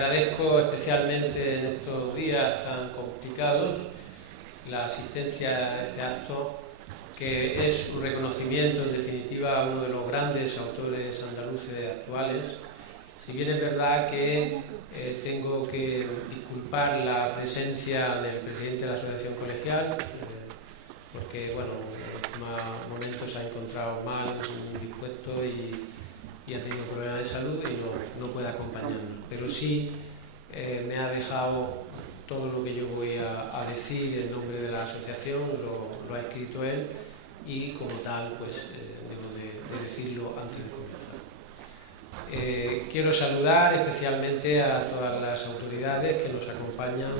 agradezco especialmente en estos días tan complicados la asistencia a este acto, que es un reconocimiento en definitiva a uno de los grandes autores andaluces actuales. Si bien es verdad que tengo que disculpar la presencia del presidente de la Asociación Colegial, porque bueno, en últimos momentos se ha encontrado mal, muy dispuesto y ha tenido problemas de salud y no puede acompañarnos. Pero sí me ha dejado todo lo que yo voy a decir en nombre de la asociación, lo ha escrito él y como tal pues debo de decirlo antes de comenzar. Quiero saludar especialmente a todas las autoridades que nos acompañan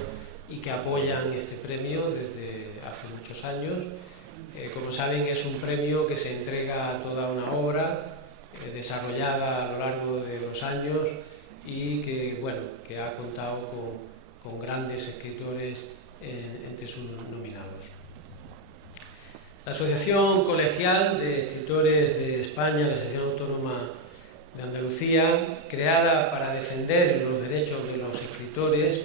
y que apoyan este premio desde hace muchos años. Como saben, es un premio que se entrega a toda una obra desarrollada a lo largo de los años y que, bueno, que ha contado con grandes escritores entre sus nominados. La Asociación Colegial de Escritores de España, la Asociación Autónoma de Andalucía, creada para defender los derechos de los escritores,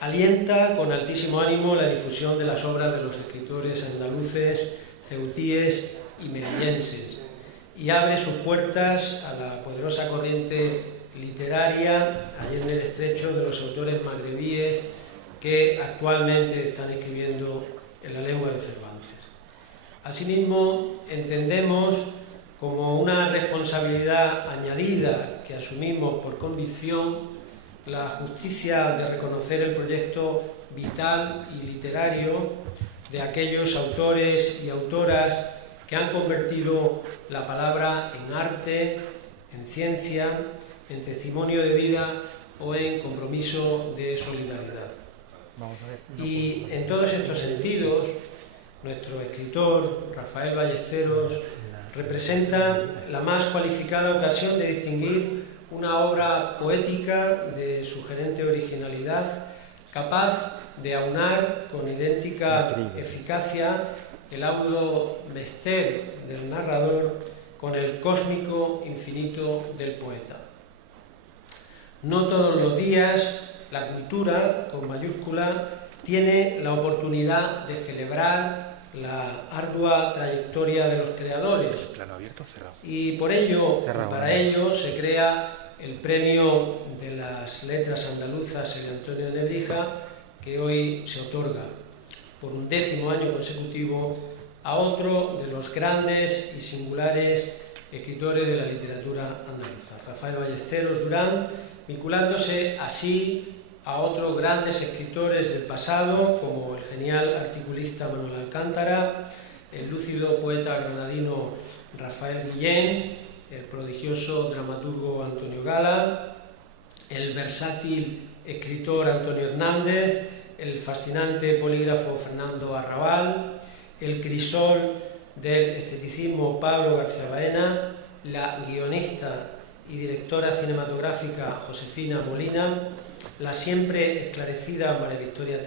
alienta con altísimo ánimo la difusión de las obras de los escritores andaluces, ceutíes y melillenses y abre sus puertas a la poderosa corriente literaria allende el estrecho de los autores magrebíes que actualmente están escribiendo en la lengua de Cervantes. Asimismo, entendemos como una responsabilidad añadida que asumimos por convicción la justicia de reconocer el proyecto vital y literario de aquellos autores y autoras que han convertido la palabra en arte, en ciencia, en testimonio de vida o en compromiso de solidaridad. Y en todos estos sentidos, nuestro escritor, Rafael Ballesteros, representa la más cualificada ocasión de distinguir una obra poética de sugerente originalidad, capaz de aunar con idéntica eficacia el áudo mester del narrador con el cósmico infinito del poeta. No todos los días la cultura, con mayúscula, tiene la oportunidad de celebrar la ardua trayectoria de los creadores. Plano abierto o cerrado. Y por ello, para ello, se crea el Premio de las Letras Andaluzas Elio Antonio de Nebrija, que hoy se otorga por 11º año consecutivo a otro de los grandes y singulares escritores de la literatura andaluza, Rafael Ballesteros Durán, vinculándose así a otros grandes escritores del pasado, como el genial articulista Manuel Alcántara, el lúcido poeta granadino Rafael Guillén, el prodigioso dramaturgo Antonio Gala, el versátil escritor Antonio Hernández, el fascinante polígrafo Fernando Arrabal, el crisol del esteticismo Pablo García Baena, la guionista y directora cinematográfica Josefina Molina, la siempre esclarecida María Victoria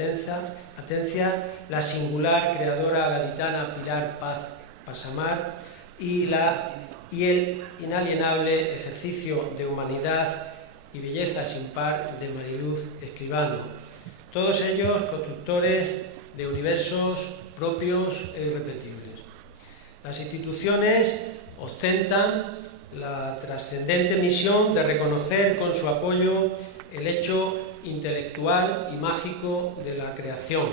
Atencia, la singular creadora gaditana Pilar Paz Pasamar y el inalienable ejercicio de humanidad y belleza sin par de Mariluz Escribano. Todos ellos constructores de universos propios e irrepetibles. Las instituciones ostentan la trascendente misión de reconocer con su apoyo el hecho intelectual y mágico de la creación.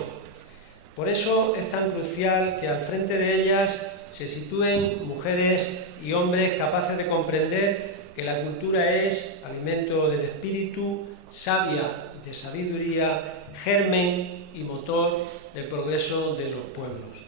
Por eso es tan crucial que al frente de ellas se sitúen mujeres y hombres capaces de comprender que la cultura es alimento del espíritu, savia de sabiduría, germen y motor del progreso de los pueblos.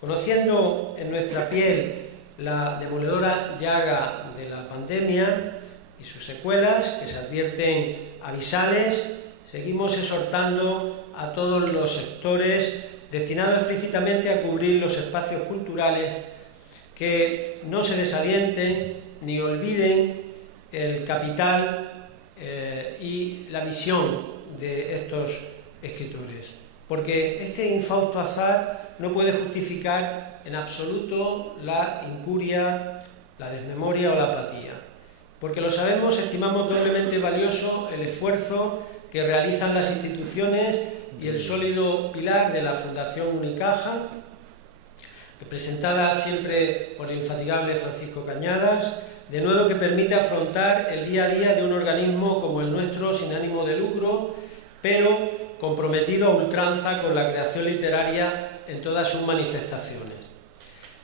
Conociendo en nuestra piel la demoledora llaga de la pandemia y sus secuelas, que se advierten avisales, seguimos exhortando a todos los sectores destinados explícitamente a cubrir los espacios culturales que no se desalienten ni olviden el capital y la misión de estos escritores, porque este infausto azar no puede justificar en absoluto la incuria, la desmemoria o la apatía. Porque lo sabemos, estimamos doblemente valioso el esfuerzo que realizan las instituciones y el sólido pilar de la Fundación Unicaja, representada siempre por el infatigable Francisco Cañadas, de nuevo que permite afrontar el día a día de un organismo como el nuestro sin ánimo de lucro, pero comprometido a ultranza con la creación literaria en todas sus manifestaciones.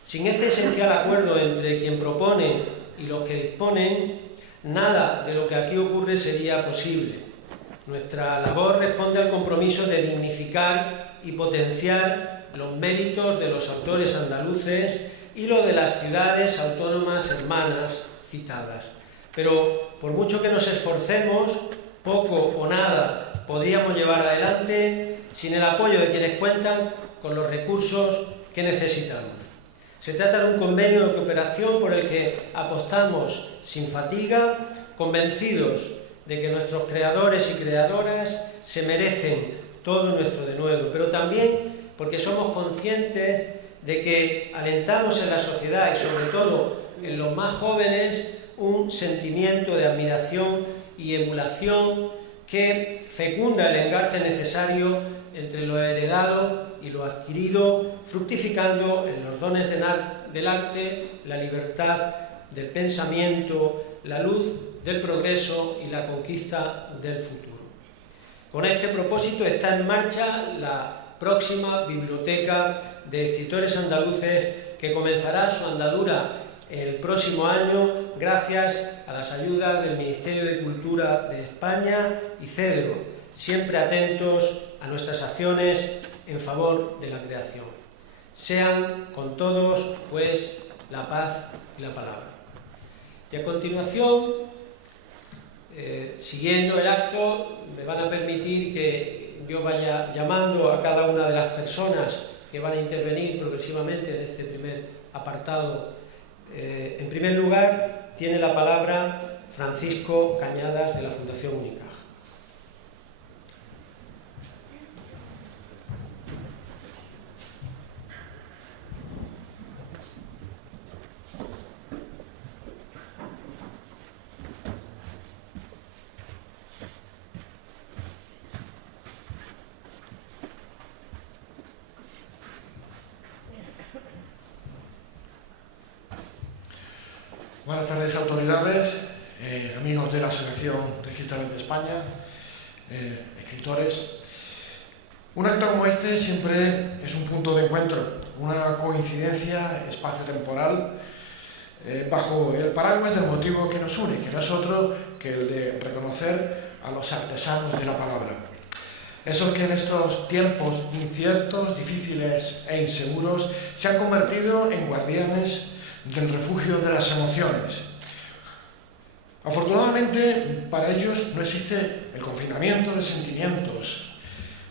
Sin este esencial acuerdo entre quien propone y los que disponen, nada de lo que aquí ocurre sería posible. Nuestra labor responde al compromiso de dignificar y potenciar los méritos de los autores andaluces y lo de las ciudades autónomas hermanas citadas. Pero por mucho que nos esforcemos, poco o nada podríamos llevar adelante sin el apoyo de quienes cuentan con los recursos que necesitamos. Se trata de un convenio de cooperación por el que apostamos sin fatiga, convencidos de que nuestros creadores y creadoras se merecen todo nuestro denuedo, pero también porque somos conscientes de que alentamos en la sociedad y sobre todo en los más jóvenes un sentimiento de admiración y emulación que fecunda el engarce necesario entre lo heredado y lo adquirido, fructificando en los dones del arte, la libertad del pensamiento, la luz del progreso y la conquista del futuro. Con este propósito está en marcha la próxima Biblioteca de Escritores Andaluces, que comenzará su andadura el próximo año gracias a las ayudas del Ministerio de Cultura de España y CEDRO, siempre atentos a nuestras acciones en favor de la creación. Sean con todos, pues, la paz y la palabra. Y a continuación, siguiendo el acto, me van a permitir que yo vaya llamando a cada una de las personas que van a intervenir progresivamente en este primer apartado. En primer lugar, tiene la palabra Francisco Cañadas, de la Fundación Unicaja. Buenas tardes, autoridades, amigos de la Asociación de Escritores de España, escritores. Un acto como este siempre es un punto de encuentro, una coincidencia espacio-temporal bajo el paraguas del motivo que nos une, que no es otro que el de reconocer a los artesanos de la palabra. Esos que en estos tiempos inciertos, difíciles e inseguros se han convertido en guardianes del refugio de las emociones. Afortunadamente, para ellos no existe el confinamiento de sentimientos,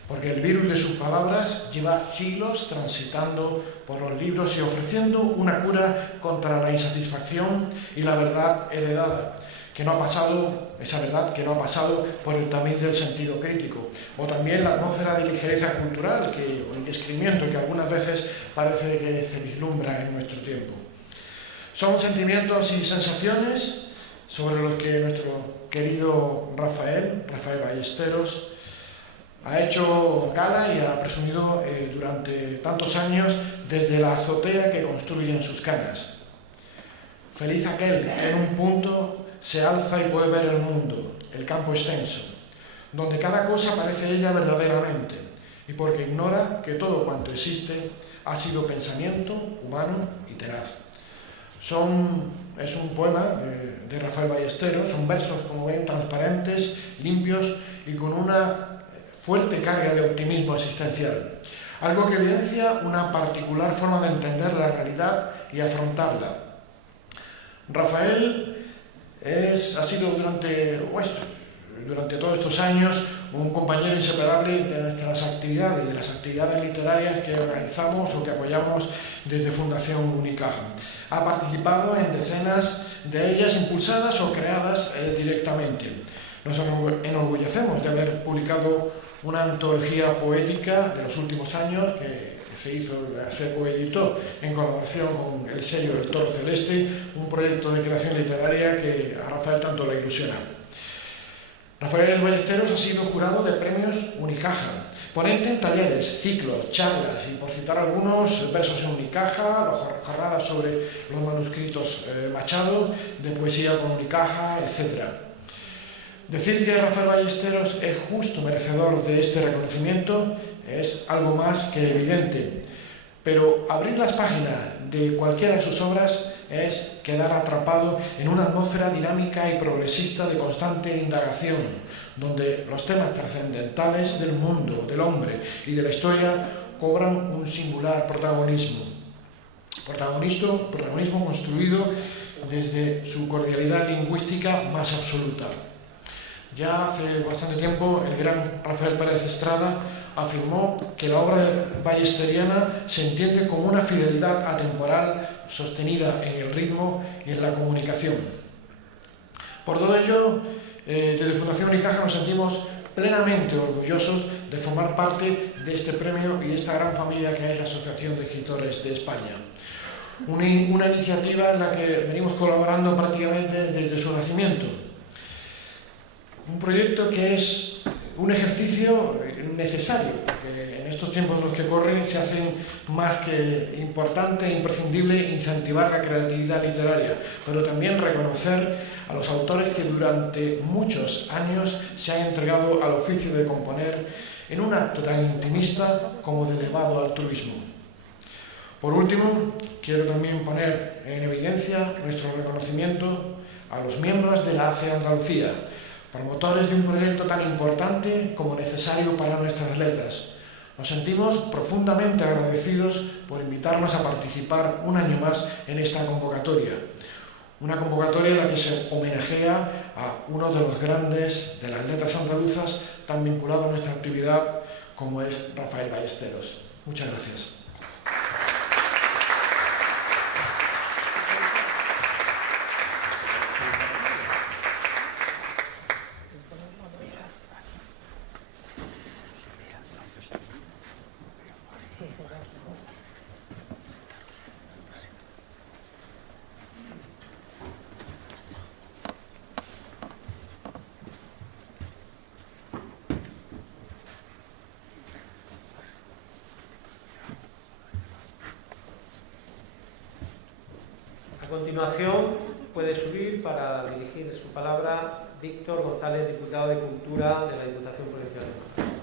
porque el virus de sus palabras lleva siglos transitando por los libros y ofreciendo una cura contra la insatisfacción y la verdad heredada, esa verdad que no ha pasado por el tamiz del sentido crítico, o también la atmósfera de ligereza cultural o el descrimiento que algunas veces parece que se vislumbra en nuestro tiempo. Son sentimientos y sensaciones sobre los que nuestro querido Rafael Ballesteros, ha hecho gala y ha presumido durante tantos años desde la azotea que construye en sus canas. Feliz aquel que en un punto se alza y puede ver el mundo, el campo extenso, donde cada cosa parece ella verdaderamente, y porque ignora que todo cuanto existe ha sido pensamiento humano y tenaz. Es un poema de Rafael Ballesteros, son versos, como ven, transparentes, limpios y con una fuerte carga de optimismo existencial. Algo que evidencia una particular forma de entender la realidad y afrontarla. Rafael ha sido durante todos estos años un compañero inseparable de nuestras actividades, de las actividades literarias que organizamos o que apoyamos desde Fundación Unicaja. Ha participado en decenas de ellas impulsadas o creadas directamente. Nos enorgullecemos de haber publicado una antología poética de los últimos años que se coeditó en colaboración con el sello del Toro Celeste, un proyecto de creación literaria que a Rafael tanto le ilusiona. Rafael Ballesteros ha sido jurado de premios Unicaja, ponente en talleres, ciclos, charlas y, por citar algunos, versos en Unicaja, jornadas sobre los manuscritos Machado, de poesía con Unicaja, etc. Decir que Rafael Ballesteros es justo merecedor de este reconocimiento es algo más que evidente, pero abrir las páginas de cualquiera de sus obras es quedar atrapado en una atmósfera dinámica y progresista de constante indagación, donde los temas trascendentales del mundo, del hombre y de la historia cobran un singular protagonismo. Protagonismo construido desde su cordialidad lingüística más absoluta. Ya hace bastante tiempo el gran Rafael Pérez Estrada afirmó que la obra ballesteriana se entiende como una fidelidad atemporal sostenida en el ritmo y en la comunicación. Por todo ello, desde Fundación Unicaja nos sentimos plenamente orgullosos de formar parte de este premio y de esta gran familia que es la Asociación de Escritores de España. Una iniciativa en la que venimos colaborando prácticamente desde su nacimiento. Un proyecto que es un ejercicio necesario, porque en estos tiempos en los que corren se hacen más que importante e imprescindible incentivar la creatividad literaria, pero también reconocer a los autores que durante muchos años se han entregado al oficio de componer en un acto tan intimista como de elevado altruismo. Por último, quiero también poner en evidencia nuestro reconocimiento a los miembros de la ACE Andalucía, promotores de un proyecto tan importante como necesario para nuestras letras. Nos sentimos profundamente agradecidos por invitarnos a participar un año más en esta convocatoria. Una convocatoria en la que se homenajea a uno de los grandes de las letras andaluzas tan vinculado a nuestra actividad como es Rafael Ballesteros. Muchas gracias. A continuación puede subir para dirigir su palabra Víctor González, diputado de Cultura de la Diputación Provincial de Málaga.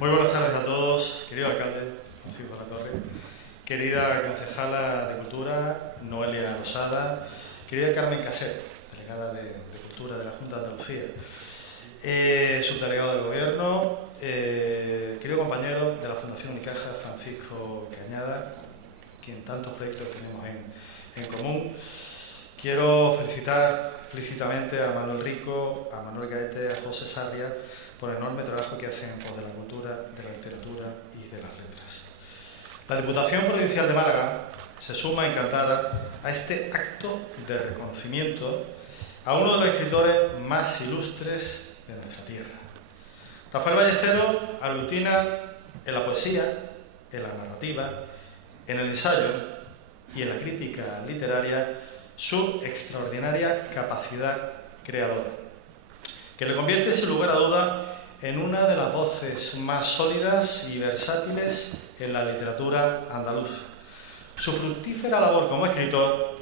Muy buenas tardes a todos, querido alcalde Francisco Latorre, querida concejala de Cultura Noelia Rosada, querida Carmen Casero, delegada de Cultura de la Junta de Andalucía, subdelegado del Gobierno, querido compañero de la Fundación Unicaja, Francisco Cañada, quien tantos proyectos tenemos en común. Quiero felicitar explícitamente a Manuel Rico, a Manuel Gaete, a José Sarria, por el enorme trabajo que hacen en pos de la cultura, de la literatura y de las letras. La Diputación Provincial de Málaga se suma encantada a este acto de reconocimiento a uno de los escritores más ilustres de nuestra tierra. Rafael Ballesteros aglutina en la poesía, en la narrativa, en el ensayo y en la crítica literaria su extraordinaria capacidad creadora, que le convierte sin lugar a duda en una de las voces más sólidas y versátiles en la literatura andaluza. Su fructífera labor como escritor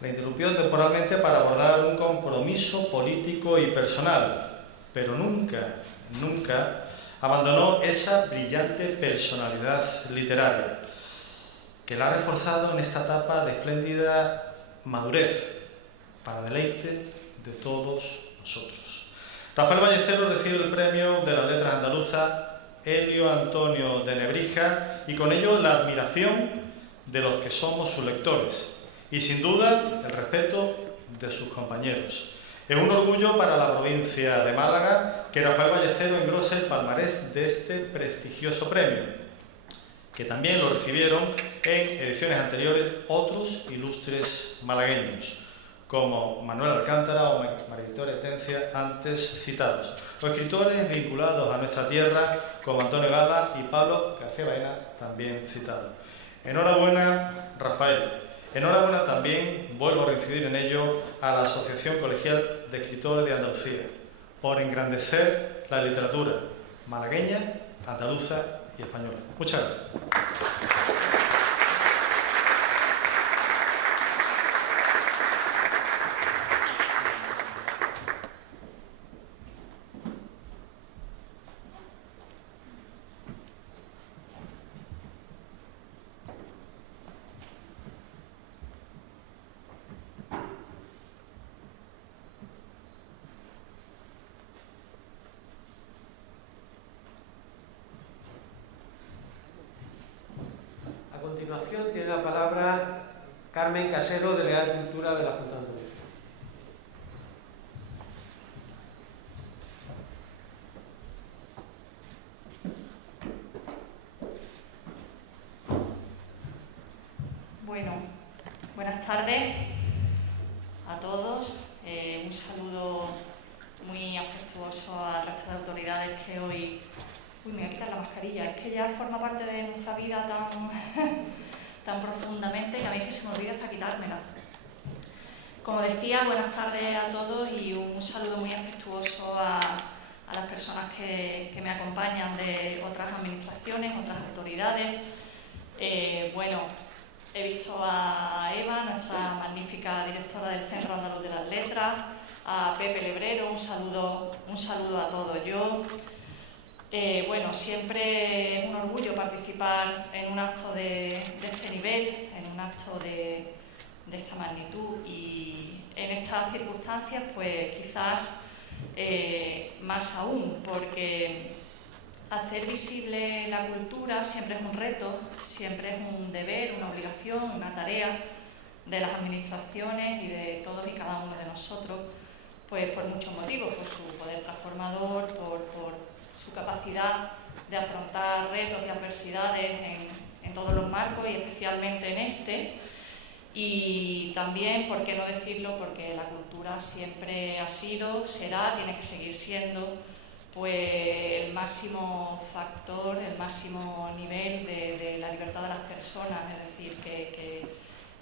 la interrumpió temporalmente para abordar un compromiso político y personal, pero nunca abandonó esa brillante personalidad literaria que la ha reforzado en esta etapa de espléndida madurez para deleite de todos nosotros. Rafael Ballesteros recibe el premio de las letras andaluzas Elio Antonio de Nebrija y con ello la admiración de los que somos sus lectores y sin duda el respeto de sus compañeros. Es un orgullo para la provincia de Málaga que Rafael Ballesteros engrose el palmarés de este prestigioso premio. que también lo recibieron en ediciones anteriores otros ilustres malagueños, como Manuel Alcántara o María Victoria Atencia, antes citados, o escritores vinculados a nuestra tierra, como Antonio Gala y Pablo García Baena, también citados. Enhorabuena, Rafael. Enhorabuena también, vuelvo a reincidir en ello, a la Asociación Colegial de Escritores de Andalucía, por engrandecer la literatura malagueña, andaluza y española. Muchas gracias. A continuación tiene la palabra Carmen Casero, delegada de Cultura de la Junta de Andalucía. Bueno, buenas tardes a todos. Un saludo muy afectuoso al resto de autoridades que hoy... Uy, me voy a quitar la mascarilla. Es que ya forma parte de nuestra vida tan profundamente que a mí es que se me olvida hasta quitármela. Como decía, buenas tardes a todos y un saludo muy afectuoso a las personas que me acompañan de otras administraciones, otras autoridades. Bueno, he visto a Eva, nuestra magnífica directora del Centro Andaluz de las Letras, a Pepe Lebrero, un saludo a todos. Bueno, siempre es un orgullo participar en un acto de este nivel, en un acto de esta magnitud, y en estas circunstancias pues quizás más aún, porque hacer visible la cultura siempre es un reto, siempre es un deber, una obligación, una tarea de las administraciones y de todos y cada uno de nosotros, pues por muchos motivos, por su poder transformador, por su capacidad de afrontar retos y adversidades en todos los marcos y especialmente en este. Y también, por qué no decirlo, porque la cultura siempre ha sido, será, tiene que seguir siendo pues el máximo factor, el máximo nivel de la libertad de las personas, es decir, que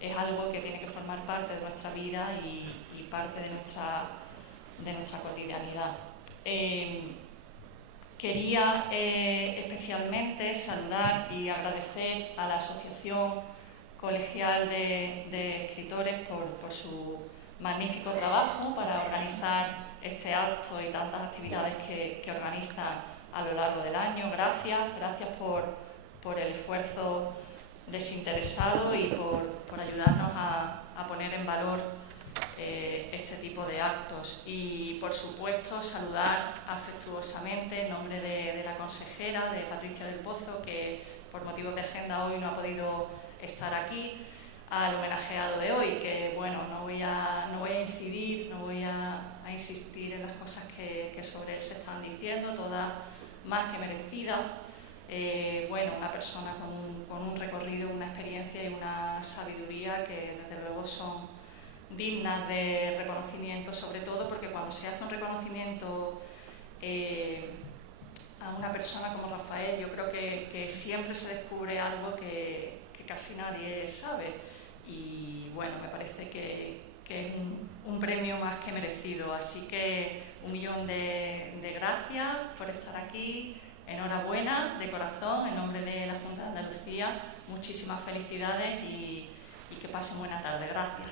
es algo que tiene que formar parte de nuestra vida y parte de nuestra cotidianidad. Quería especialmente saludar y agradecer a la Asociación Colegial de Escritores por su magnífico trabajo para organizar este acto y tantas actividades que organizan a lo largo del año. Gracias por el esfuerzo desinteresado y por ayudarnos a poner en valor este tipo de actos. Y por supuesto saludar afectuosamente en nombre de la consejera, de Patricia del Pozo, que por motivos de agenda hoy no ha podido estar aquí, al homenajeado de hoy, que bueno, no voy a incidir, no voy a insistir en las cosas que sobre él se están diciendo, todas más que merecidas. Bueno, una persona con un recorrido, una experiencia y una sabiduría que desde luego son dignas de reconocimiento, sobre todo porque cuando se hace un reconocimiento a una persona como Rafael, yo creo que siempre se descubre algo que casi nadie sabe, y bueno, me parece que es un premio más que merecido, así que 1.000.000 de gracias por estar aquí, enhorabuena de corazón en nombre de la Junta de Andalucía, muchísimas felicidades y que pasen buena tarde. Gracias.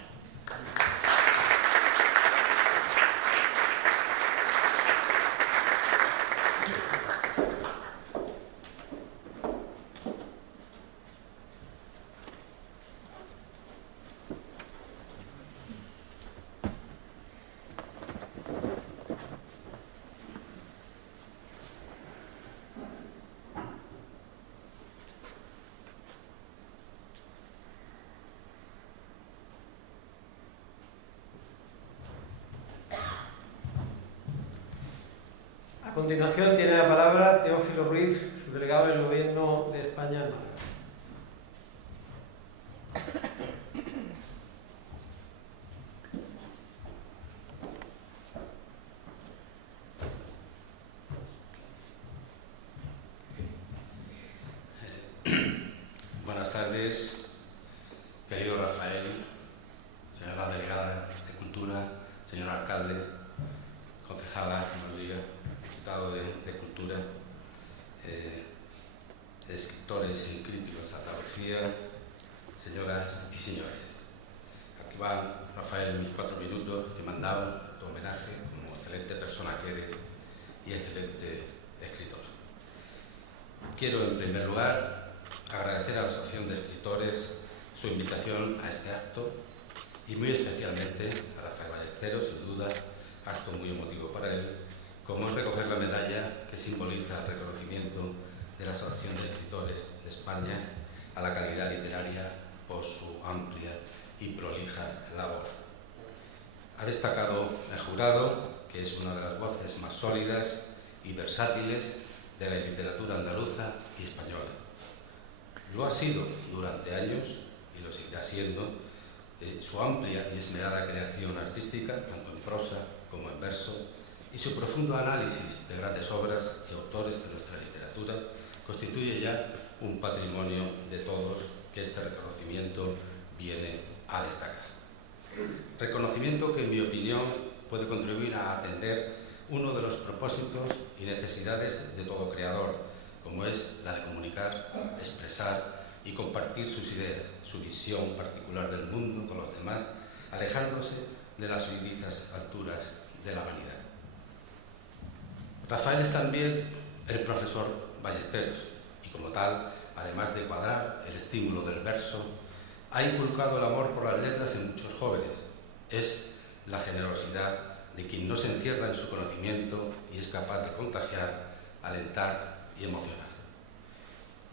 A continuación tiene la palabra Teófilo Ruiz, subdelegado del Gobierno de España en Málaga. Buenas tardes, querido Rafael, señora delegada de Cultura, señor alcalde, concejala, diputado de Cultura, escritores y críticos de Andalucía, señoras y señores. Aquí van, Rafael, mis 4 minutos que me han dado tu homenaje como excelente persona que eres y excelente escritor. Quiero, en primer lugar, agradecer a la Asociación de Escritores su invitación a este acto y muy especialmente a Rafael Ballesteros, sin duda, acto muy emotivo para él, como es recoger la medalla que simboliza el reconocimiento de la Asociación de Escritores de España a la calidad literaria por su amplia y prolija labor. Ha destacado el jurado que es una de las voces más sólidas y versátiles de la literatura andaluza y española. Lo ha sido durante años y lo seguirá siendo su amplia y esmerada creación artística, tanto en prosa como en verso, y su profundo análisis de grandes obras y autores de nuestra literatura constituye ya un patrimonio de todos que este reconocimiento viene a destacar. Reconocimiento que, en mi opinión, puede contribuir a atender uno de los propósitos y necesidades de todo creador, como es la de comunicar, expresar y compartir sus ideas, su visión particular del mundo con los demás, alejándose de las huidizas alturas de la vanidad. Rafael es también el profesor Ballesteros y, como tal, además de cuadrar el estímulo del verso, ha inculcado el amor por las letras en muchos jóvenes. Es la generosidad de quien no se encierra en su conocimiento y es capaz de contagiar, alentar y emocionar.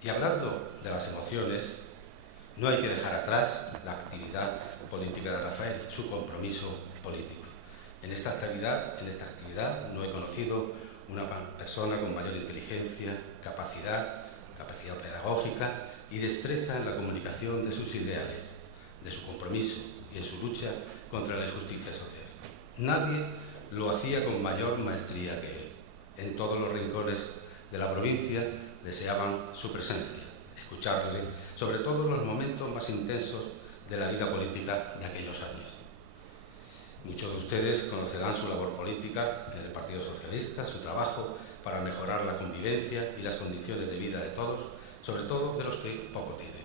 Y hablando de las emociones, no hay que dejar atrás la actividad política de Rafael, su compromiso político. En esta actividad no he conocido una persona con mayor inteligencia, capacidad pedagógica y destreza en la comunicación de sus ideales, de su compromiso y en su lucha contra la injusticia social. Nadie lo hacía con mayor maestría que él. En todos los rincones de la provincia deseaban su presencia, escucharle, sobre todo en los momentos más intensos de la vida política de aquellos años. Muchos de ustedes conocerán su labor política en el Partido Socialista, su trabajo para mejorar la convivencia y las condiciones de vida de todos, sobre todo de los que poco tienen.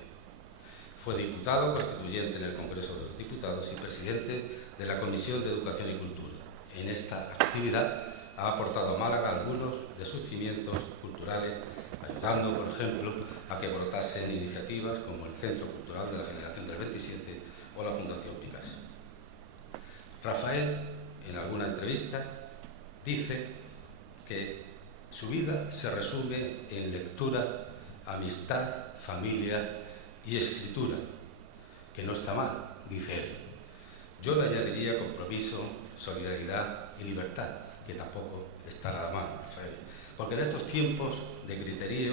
Fue diputado constituyente en el Congreso de los Diputados y presidente de la Comisión de Educación y Cultura. En esta actividad ha aportado a Málaga algunos de sus cimientos culturales, ayudando, por ejemplo, a que brotasen iniciativas como el Centro Cultural de la Generación del 27 o la Fundación Picasso. Rafael, en alguna entrevista, dice que su vida se resume en lectura, amistad, familia y escritura, que no está mal, dice él. Yo le añadiría compromiso, solidaridad y libertad, que tampoco está nada mal, Rafael, porque en estos tiempos de griterío,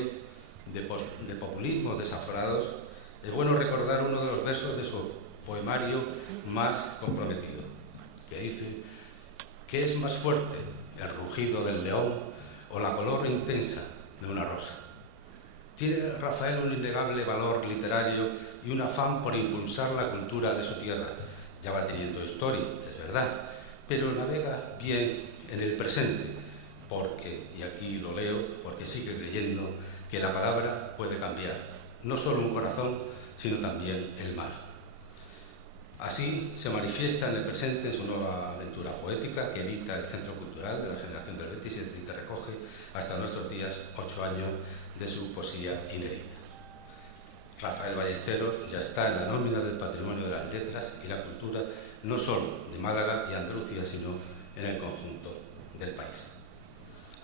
de populismo desaforados, es bueno recordar uno de los versos de su poemario más comprometido, que dice: ¿qué es más fuerte, el rugido del león o la color intensa de una rosa? Tiene Rafael un innegable valor literario y un afán por impulsar la cultura de su tierra. Ya va teniendo historia, es verdad, pero navega bien en el presente, porque, y aquí lo leo, porque sigue creyendo que la palabra puede cambiar, no solo un corazón, sino también el mar. Así se manifiesta en el presente en su nueva aventura poética que edita el Centro Cultural de la Generación del 27 y que recoge hasta nuestros días 8 años de su poesía inédita. Rafael Ballesteros ya está en la nómina del patrimonio de las letras y la cultura, no solo de Málaga y Andalucía, sino en el conjunto del país.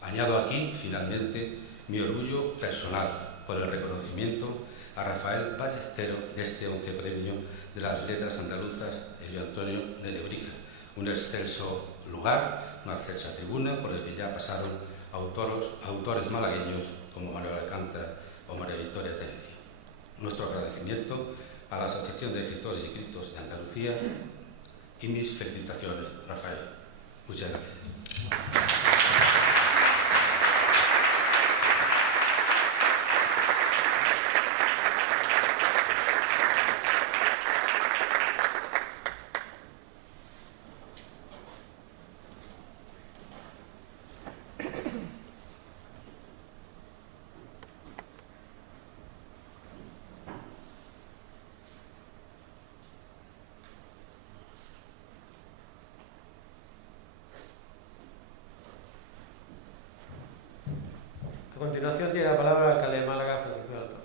Añado aquí, finalmente, mi orgullo personal por el reconocimiento a Rafael Ballesteros de este 11 premio de las letras andaluzas Elio Antonio de Nebrija, un excelso lugar, una excelsa tribuna por el que ya pasaron autores malagueños como Manuel Alcántara o María Victoria Tencio. Nuestro agradecimiento a la Asociación de Escritores y Críticos de Andalucía y mis felicitaciones, Rafael. Muchas gracias. A continuación tiene la palabra el alcalde de Málaga, Francisco de Alcázar.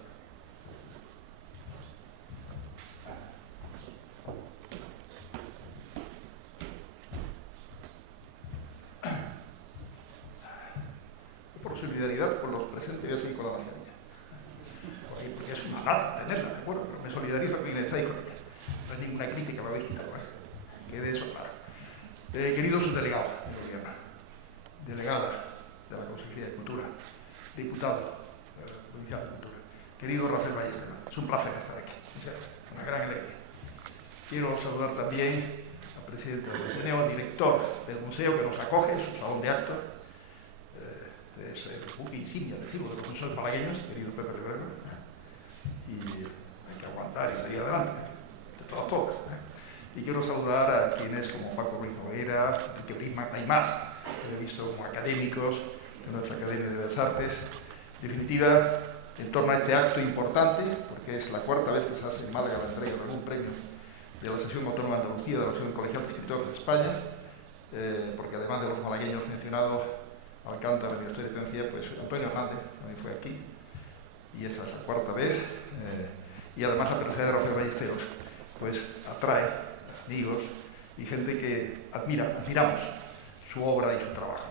Por solidaridad con los presentes, yo soy con la mascarilla. Porque es una lata tenerla, ¿de acuerdo? Pero me solidarizo con quien estáis con ella. No es ninguna crítica, me habéis quitado, ¿eh? Quede eso claro. Querido subdelegado del gobierno, delegada de la Consejería de Cultura, diputado provincial de Cultura, querido Rafael Ballesteros, es un placer estar aquí, en serio, una gran alegría. Quiero saludar también al presidente del Ateneo, director del museo que nos acoge, su salón de actos. Es el buque insignia, decimos, de los museos malagueños, querido Pepe Rebrero, y hay que aguantar y seguir adelante, de todas. Y quiero saludar a quienes como Paco Ruiz Noguera, Enrique Brisman, hay más, que he visto como académicos de nuestra Academia de Bellas Artes. En definitiva, en torno a este acto importante, porque es la cuarta vez que se hace en Málaga la entrega de algún premio de la Sesión Autónoma de Andalucía, de la Asociación Colegial de Escritores de España, porque además de los malagueños mencionados, Alcántara, la Universidad de Tencio, pues Antonio Hernández también fue aquí, y esta es la cuarta vez, y además la presencia de Rafael Ballesteros, pues atrae amigos y gente que admiramos su obra y su trabajo.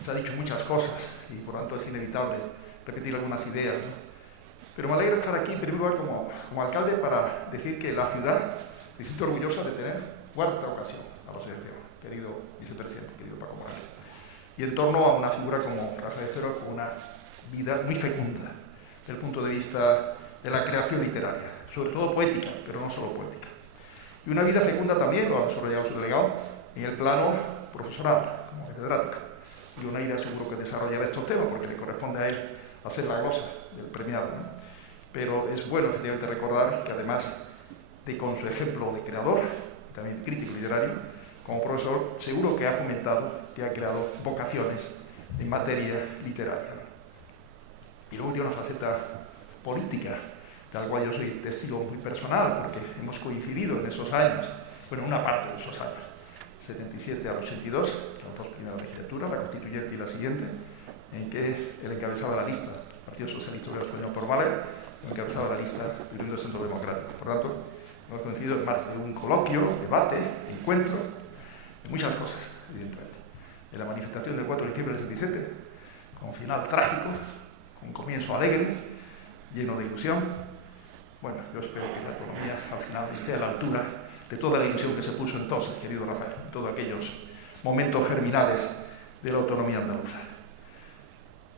Se ha dicho muchas cosas y por tanto es inevitable repetir algunas ideas, ¿no? Pero me alegra estar aquí en primer lugar como alcalde para decir que la ciudad me siento orgullosa de tener cuarta ocasión a la asociación, querido vicepresidente, querido Paco Morales, y en torno a una figura como Rafael Ballesteros con una vida muy fecunda desde el punto de vista de la creación literaria, sobre todo poética, pero no solo poética. Y una vida fecunda también, lo ha desarrollado su delegado, en el plano profesoral, como catedrático. Y Oneira seguro que desarrollará estos temas porque le corresponde a él hacer la glosa del premiado, ¿no? Pero es bueno efectivamente recordar que además de con su ejemplo de creador, también crítico literario, como profesor, seguro que ha fomentado, que ha creado vocaciones en materia literaria. Y luego tiene una faceta política, de la cual yo soy testigo muy personal, porque hemos coincidido en esos años, bueno, una parte de esos años, 77 al 82, las dos primeras legislaturas, la constituyente y la siguiente, en que él encabezaba la lista, Partido Socialista Obrero Español por Málaga, encabezaba la lista del Unido Centro Democrático. Por tanto, hemos coincidido en más de un coloquio, debate, encuentro, en muchas cosas, evidentemente. En la manifestación del 4 de diciembre del 77, con final trágico, con comienzo alegre, lleno de ilusión. Bueno, yo espero que la economía al final esté a la altura de toda la ilusión que se puso entonces, querido Rafael, en todos aquellos momentos germinales de la autonomía andaluza.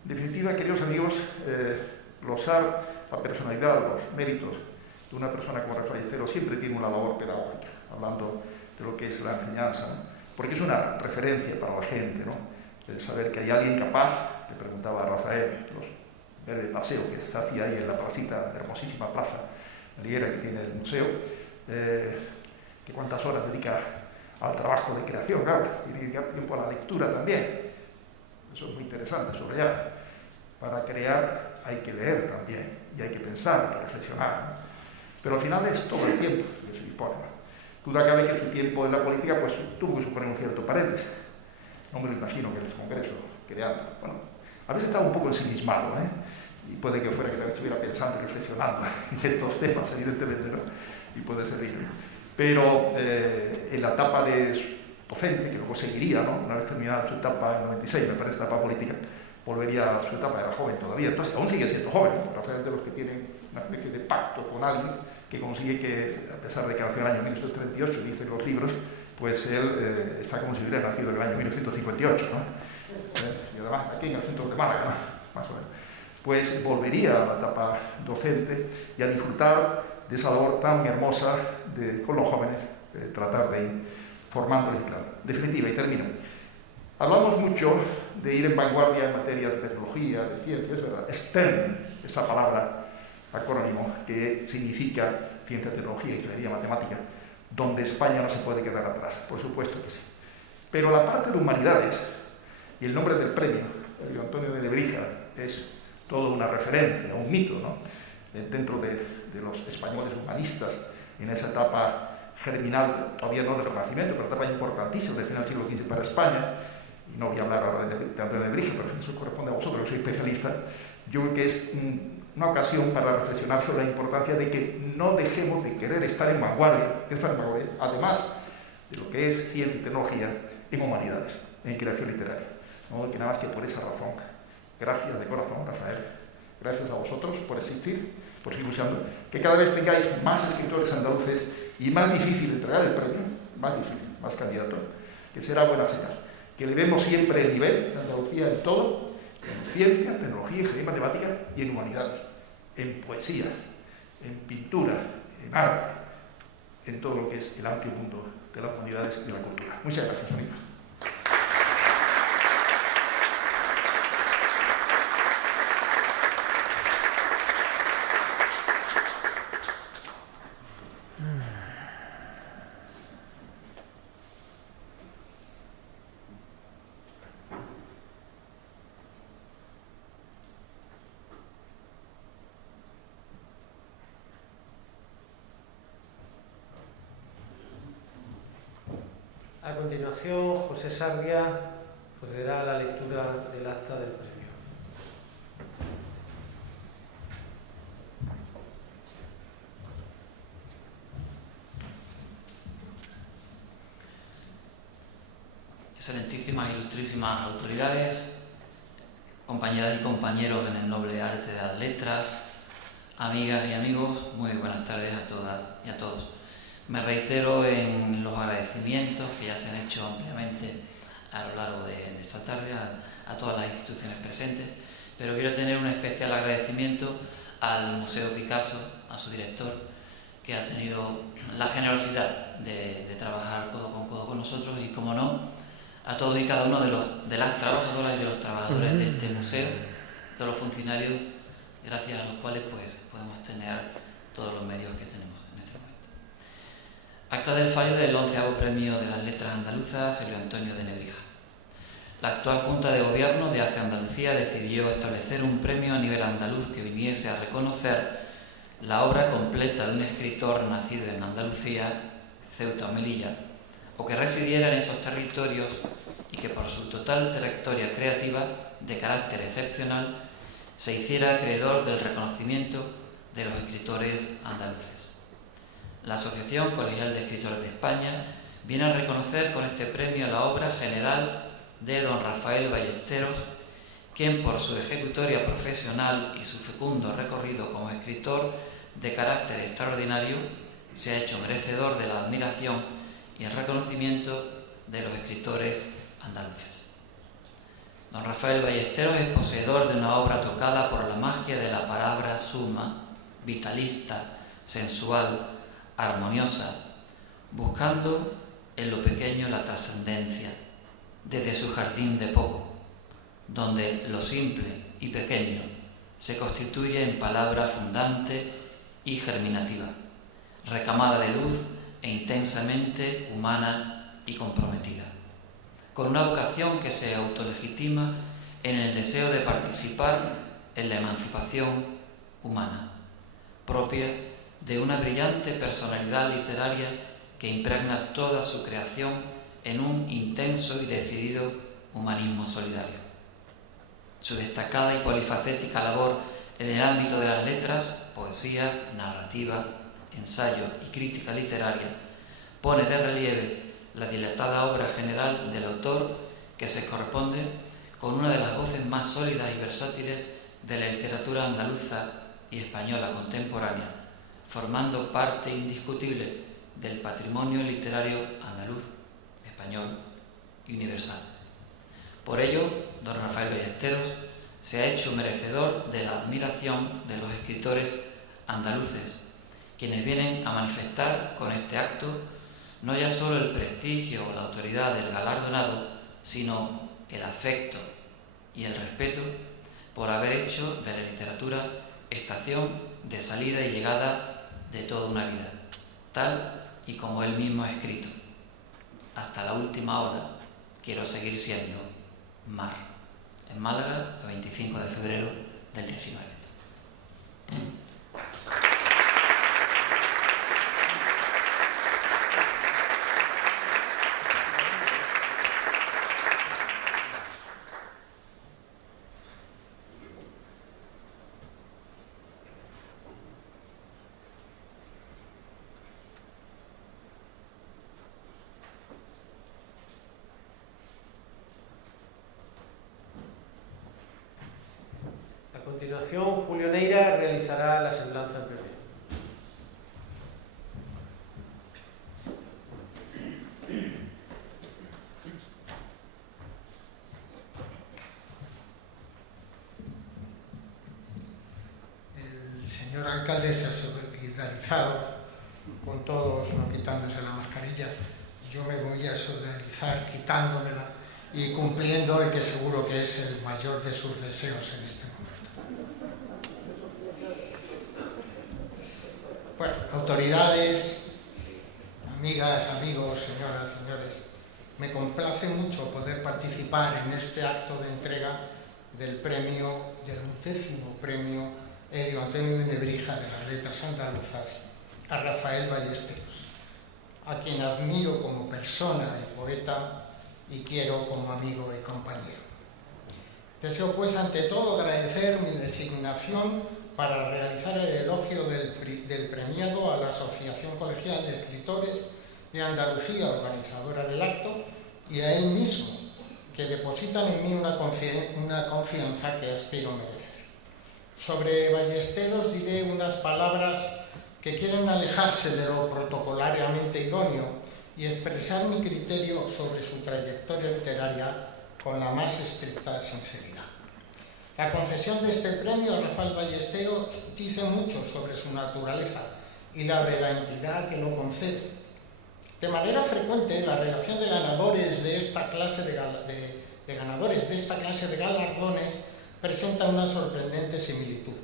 En definitiva, queridos amigos, glosar la personalidad, los méritos de una persona como Rafael Ballesteros siempre tiene una labor pedagógica, hablando de lo que es la enseñanza, ¿no? Porque es una referencia para la gente, ¿no? El saber que hay alguien capaz, le preguntaba a Rafael, el paseo que se hacía ahí en la placita, hermosísima plaza liguera que tiene el museo, que cuántas horas dedica al trabajo de creación, claro, tiene que dedicar tiempo a la lectura también. Eso es muy interesante, subrayar. Para crear hay que leer también, y hay que pensar, hay que reflexionar, ¿no? Pero al final es todo el tiempo que se dispone, ¿no? Duda cabe que su tiempo en la política pues tuvo que suponer un cierto paréntesis. No me lo imagino que en el Congreso creando. Bueno, a veces estaba un poco ensimismado, y puede que fuera que también estuviera pensando y reflexionando en estos temas, evidentemente, ¿no? Y puede servir. Pero en la etapa de docente, que luego seguiría, ¿no? Una vez terminada su etapa en 96, me parece, etapa política, volvería a su etapa, era joven todavía, entonces aún sigue siendo joven, ¿no? Rafael de los que tienen una especie de pacto con alguien que consigue que, a pesar de que nació en el año 1938, dicen los libros, pues él está como si hubiera nacido en el año 1958, ¿no? Y además aquí en el centro de Málaga, ¿no? Más o menos. Pues volvería a la etapa docente y a disfrutar de esa labor tan hermosa con los jóvenes, tratar de ir formándoles, claro. Definitiva, y termino. Hablamos mucho de ir en vanguardia en materia de tecnología, de ciencia, es verdad. STEM, esa palabra acrónimo que significa ciencia, tecnología, ingeniería, matemática, donde España no se puede quedar atrás, por supuesto que sí. Pero la parte de humanidades, y el nombre del premio, el de Antonio de Nebrija, es toda una referencia, un mito, ¿no? Dentro de los españoles humanistas, en esa etapa germinal, todavía no del Renacimiento, pero etapa importantísima del final del siglo XV para España. Y no voy a hablar ahora de Antonio de Nebrija, pero eso corresponde a vosotros, que soy especialista. Yo creo que es una ocasión para reflexionar sobre la importancia de que no dejemos de querer estar en vanguardia, además de lo que es ciencia y tecnología, en humanidades, en creación literaria. No que nada más que por esa razón. Gracias de corazón, Rafael. Gracias a vosotros por existir, por seguir luchando. Que cada vez tengáis más escritores andaluces y más difícil entregar el premio, más difícil, más candidatos, que será buena señal. Que le demos siempre el nivel de Andalucía en todo, en ciencia, tecnología, ingeniería, matemática y en humanidades, en poesía, en pintura, en arte, en todo lo que es el amplio mundo de las humanidades y de la cultura. Muchas gracias, amigos. A continuación, José Sarria procederá a la lectura del acta del premio. Excelentísimas, ilustrísimas autoridades, compañeras y compañeros en el noble arte de las letras, amigas y amigos, muy buenas tardes a todas y a todos. Me reitero en los agradecimientos que ya se han hecho ampliamente a lo largo de esta tarde a todas las instituciones presentes, pero quiero tener un especial agradecimiento al Museo Picasso, a su director, que ha tenido la generosidad de trabajar codo con codo con nosotros y, como no, a todos y cada uno de las trabajadoras y de los trabajadores de este museo, todos los funcionarios, gracias a los cuales pues podemos tener todos los medios que tenemos. Acta del fallo del 11º Premio de las Letras Andaluzas, Silvio Antonio de Nebrija. La actual Junta de Gobierno de ACE Andalucía decidió establecer un premio a nivel andaluz que viniese a reconocer la obra completa de un escritor nacido en Andalucía, Ceuta o Melilla, o que residiera en estos territorios y que por su total trayectoria creativa de carácter excepcional se hiciera acreedor del reconocimiento de los escritores andaluces. La Asociación Colegial de Escritores de España viene a reconocer con este premio la obra general de don Rafael Ballesteros, quien por su ejecutoria profesional y su fecundo recorrido como escritor de carácter extraordinario se ha hecho merecedor de la admiración y el reconocimiento de los escritores andaluces. Don Rafael Ballesteros es poseedor de una obra tocada por la magia de la palabra suma, vitalista, sensual, armoniosa, buscando en lo pequeño la trascendencia, desde su jardín de poco, donde lo simple y pequeño se constituye en palabra fundante y germinativa, recamada de luz e intensamente humana y comprometida, con una vocación que se autolegitima en el deseo de participar en la emancipación humana, propia de una brillante personalidad literaria que impregna toda su creación en un intenso y decidido humanismo solidario. Su destacada y polifacética labor en el ámbito de las letras, poesía, narrativa, ensayo y crítica literaria pone de relieve la dilatada obra general del autor, que se corresponde con una de las voces más sólidas y versátiles de la literatura andaluza y española contemporánea, formando parte indiscutible del patrimonio literario andaluz español y universal. Por ello, don Rafael Ballesteros se ha hecho merecedor de la admiración de los escritores andaluces, quienes vienen a manifestar con este acto no ya solo el prestigio o la autoridad del galardonado, sino el afecto y el respeto por haber hecho de la literatura estación de salida y llegada de toda una vida, tal y como él mismo ha escrito: hasta la última ola quiero seguir siendo mar. En Málaga, el 25 de febrero del 19. A continuación, Julio Neira realizará la semblanza en premio. El señor alcalde se ha solidarizado con todos, no quitándose la mascarilla. Yo me voy a solidarizar quitándomela y cumpliendo el que seguro que es el mayor de sus deseos en este momento. Bueno, autoridades, amigas, amigos, señoras, señores, me complace mucho poder participar en este acto de entrega del premio, del 11º premio Elio Antonio de Nebrija de las Letras Andaluzas a Rafael Ballesteros, a quien admiro como persona y poeta y quiero como amigo y compañero. Deseo pues ante todo agradecer mi designación para realizar el elogio del premiado a la Asociación Colegial de Escritores de Andalucía, organizadora del acto, y a él mismo, que depositan en mí una confianza que aspiro merecer. Sobre Ballesteros diré unas palabras que quieren alejarse de lo protocolariamente idóneo y expresar mi criterio sobre su trayectoria literaria con la más estricta sinceridad. La concesión de este premio a Rafael Ballesteros dice mucho sobre su naturaleza y la de la entidad que lo concede. De manera frecuente, la relación de ganadores de esta clase de galardones presenta una sorprendente similitud.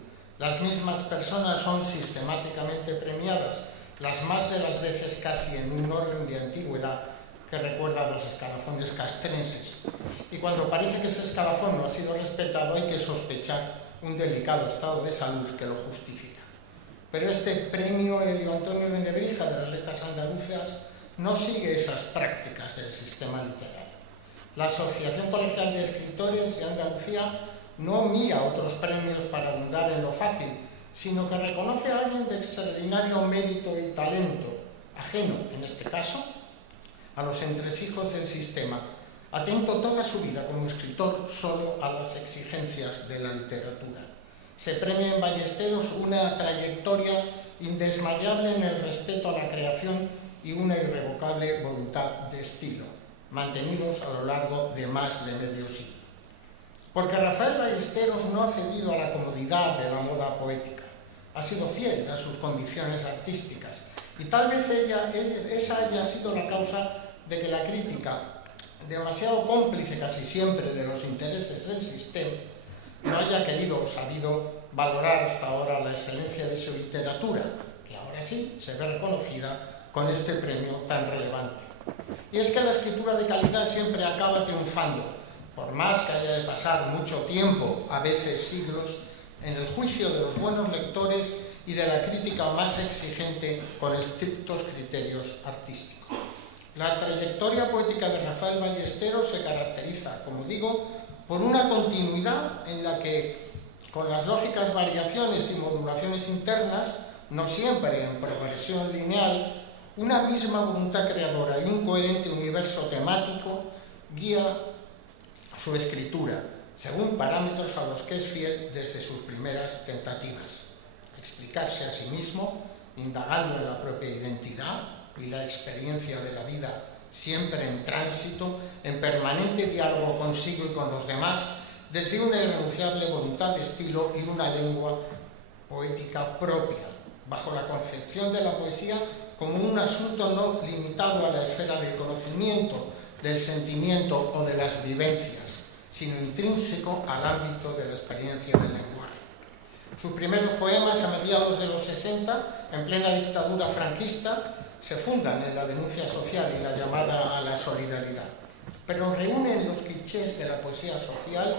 Las mismas personas son sistemáticamente premiadas, las más de las veces casi en un orden de antigüedad que recuerda a los escalafones castrenses. Y cuando parece que ese escalafón no ha sido respetado, hay que sospechar un delicado estado de salud que lo justifica. Pero este premio Elio Antonio de Nebrija de las Letras Andaluzas no sigue esas prácticas del sistema literario. La Asociación Colegial de Escritores de Andalucía no mira otros premios para abundar en lo fácil, sino que reconoce a alguien de extraordinario mérito y talento, ajeno, en este caso, a los entresijos del sistema, atento toda su vida como escritor solo a las exigencias de la literatura. Se premia en Ballesteros una trayectoria indesmayable en el respeto a la creación y una irrevocable voluntad de estilo, mantenidos a lo largo de más de medio siglo. Porque Rafael Ballesteros no ha cedido a la comodidad de la moda poética, ha sido fiel a sus convicciones artísticas, y tal vez esa haya sido la causa de que la crítica, demasiado cómplice casi siempre de los intereses del sistema, no haya querido o sabido valorar hasta ahora la excelencia de su literatura, que ahora sí se ve reconocida con este premio tan relevante. Y es que la escritura de calidad siempre acaba triunfando, por más que haya de pasar mucho tiempo, a veces siglos, en el juicio de los buenos lectores y de la crítica más exigente con estrictos criterios artísticos. La trayectoria poética de Rafael Ballesteros se caracteriza, como digo, por una continuidad en la que, con las lógicas variaciones y modulaciones internas, no siempre en progresión lineal, una misma voluntad creadora y un coherente universo temático guía su escritura, según parámetros a los que es fiel desde sus primeras tentativas. Explicarse a sí mismo, indagando en la propia identidad y la experiencia de la vida siempre en tránsito, en permanente diálogo consigo y con los demás, desde una irrenunciable voluntad de estilo y una lengua poética propia, bajo la concepción de la poesía como un asunto no limitado a la esfera del conocimiento, del sentimiento o de las vivencias, sino intrínseco al ámbito de la experiencia del lenguaje. Sus primeros poemas, a mediados de los 60, en plena dictadura franquista, se fundan en la denuncia social y la llamada a la solidaridad, pero reúnen los clichés de la poesía social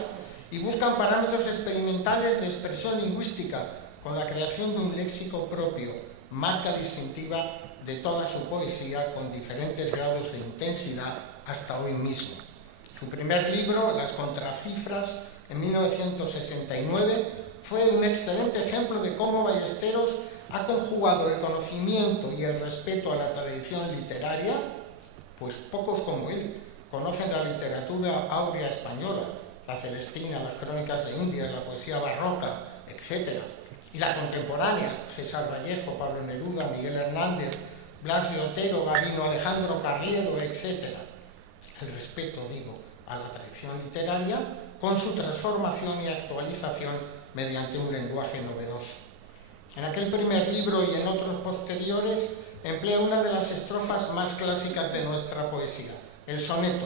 y buscan parámetros experimentales de expresión lingüística con la creación de un léxico propio, marca distintiva de toda su poesía con diferentes grados de intensidad hasta hoy mismo. Su primer libro, Las contracifras, en 1969, fue un excelente ejemplo de cómo Ballesteros ha conjugado el conocimiento y el respeto a la tradición literaria, pues pocos como él conocen la literatura áurea española, la Celestina, las crónicas de Indias, la poesía barroca, etc. Y la contemporánea, César Vallejo, Pablo Neruda, Miguel Hernández, Blas de Otero, Gavino, Alejandro Carriedo, etc. El respeto, digo, a la tradición literaria con su transformación y actualización mediante un lenguaje novedoso. En aquel primer libro y en otros posteriores emplea una de las estrofas más clásicas de nuestra poesía, el soneto,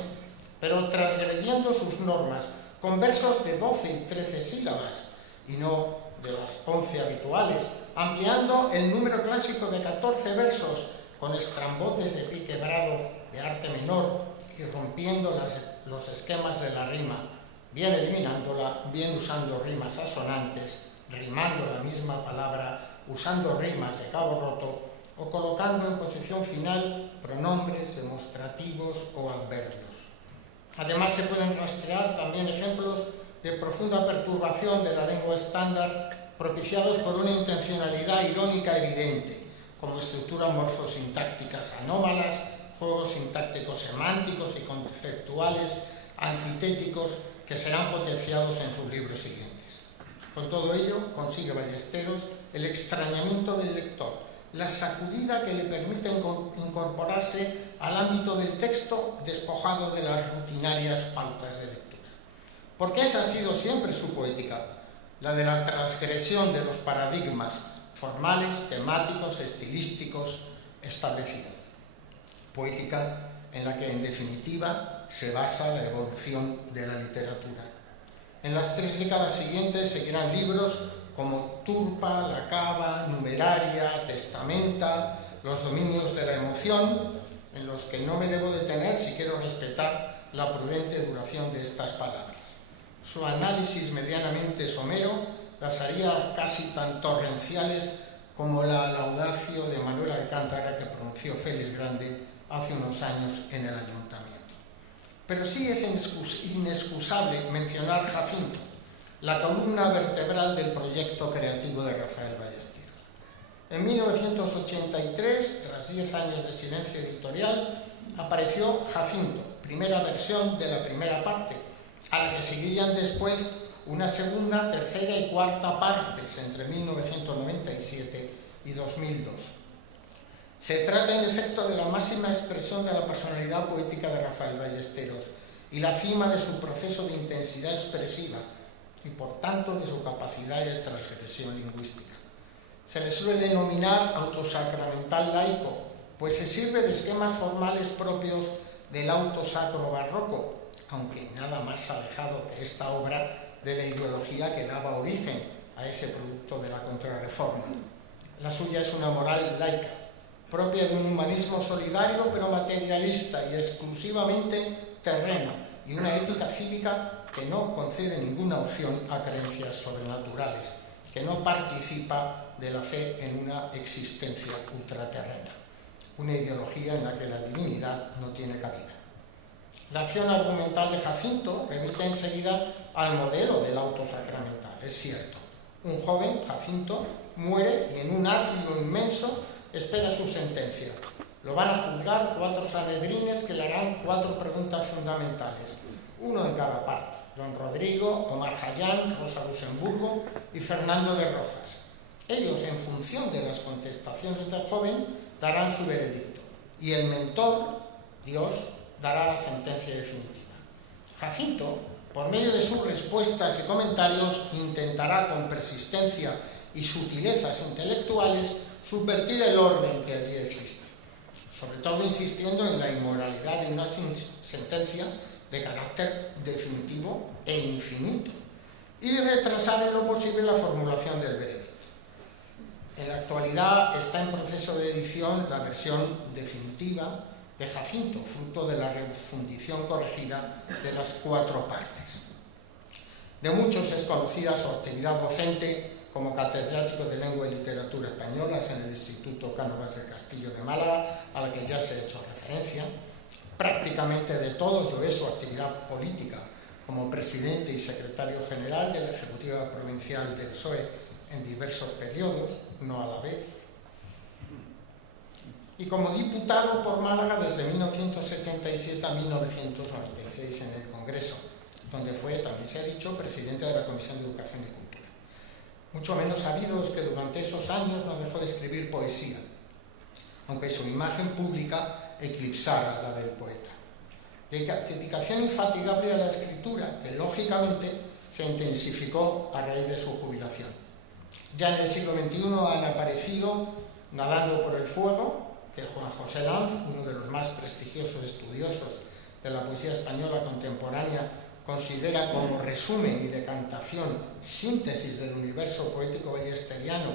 pero transgrediendo sus normas con versos de 12 y 13 sílabas y no de las 11 habituales, ampliando el número clásico de 14 versos con estrambotes de pie quebrado de arte menor y rompiendo los esquemas de la rima, bien eliminándola, bien usando rimas asonantes, rimando la misma palabra, usando rimas de cabo roto o colocando en posición final pronombres demostrativos o adverbios. Además, se pueden rastrear también ejemplos de profunda perturbación de la lengua estándar propiciados por una intencionalidad irónica evidente, como estructuras morfosintácticas anómalas, juegos sintácticos semánticos y conceptuales antitéticos que serán potenciados en sus libros siguientes. Con todo ello, consigue Ballesteros el extrañamiento del lector, la sacudida que le permite incorporarse al ámbito del texto despojado de las rutinarias pautas de lectura. Porque esa ha sido siempre su poética, la de la transgresión de los paradigmas formales, temáticos, estilísticos establecidos. Poética en la que, en definitiva, se basa la evolución de la literatura. En las 3 décadas siguientes seguirán libros como Turpa, La Cava, Numeraria, Testamenta, Los dominios de la emoción, en los que no me debo detener si quiero respetar la prudente duración de estas palabras. Su análisis medianamente somero las haría casi tan torrenciales como la Laudatio de Manuel Alcántara que pronunció Félix Grande hace unos años en el ayuntamiento. Pero sí es inexcusable mencionar Jacinto, la columna vertebral del proyecto creativo de Rafael Ballesteros. En 1983, tras 10 años de silencio editorial, apareció Jacinto, primera versión de la primera parte, a la que seguirían después una segunda, tercera y cuarta partes entre 1997 y 2002. Se trata, en efecto, de la máxima expresión de la personalidad poética de Rafael Ballesteros y la cima de su proceso de intensidad expresiva y, por tanto, de su capacidad de transgresión lingüística. Se le suele denominar autosacramental laico, pues se sirve de esquemas formales propios del autosacro barroco, aunque nada más alejado que esta obra de la ideología que daba origen a ese producto de la Contrarreforma. La suya es una moral laica, propia de un humanismo solidario pero materialista y exclusivamente terreno, y una ética cívica que no concede ninguna opción a creencias sobrenaturales, que no participa de la fe en una existencia ultraterrena, una ideología en la que la divinidad no tiene cabida. La acción argumental de Jacinto remite enseguida al modelo del autosacramental, es cierto. Un joven, Jacinto, muere y en un atrio inmenso espera su sentencia. Lo van a juzgar 4 sanedrines que le harán 4 preguntas fundamentales, uno en cada parte: Don Rodrigo, Omar Hayán, Rosa Luxemburgo y Fernando de Rojas. Ellos, en función de las contestaciones del joven, darán su veredicto. Y el mentor Dios dará la sentencia definitiva. Jacinto, por medio de sus respuestas y comentarios, intentará con persistencia y sutilezas intelectuales subvertir el orden que allí existe, sobre todo insistiendo en la inmoralidad de una sentencia de carácter definitivo e infinito, y retrasar en lo posible la formulación del veredicto. En la actualidad está en proceso de edición la versión definitiva de Jacinto, fruto de la refundición corregida de las 4 partes. De muchos es conocida su actividad docente como catedrático de Lengua y Literatura Españolas en el Instituto Cánovas del Castillo de Málaga, a la que ya se ha hecho referencia. Prácticamente de todos lo es su actividad política, como presidente y secretario general de la Ejecutiva Provincial del PSOE en diversos periodos, no a la vez, y como diputado por Málaga desde 1977 a 1996 en el Congreso, donde fue, también se ha dicho, presidente de la Comisión de Educación y Cultura. Mucho menos sabido es que durante esos años no dejó de escribir poesía, aunque su imagen pública eclipsara la del poeta. Dedicación infatigable a la escritura, que lógicamente se intensificó a raíz de su jubilación. Ya en el siglo XXI han aparecido, nadando por el fuego, que Juan José Lanz, uno de los más prestigiosos estudiosos de la poesía española contemporánea, considera como resumen y decantación, síntesis del universo poético ballesteriano,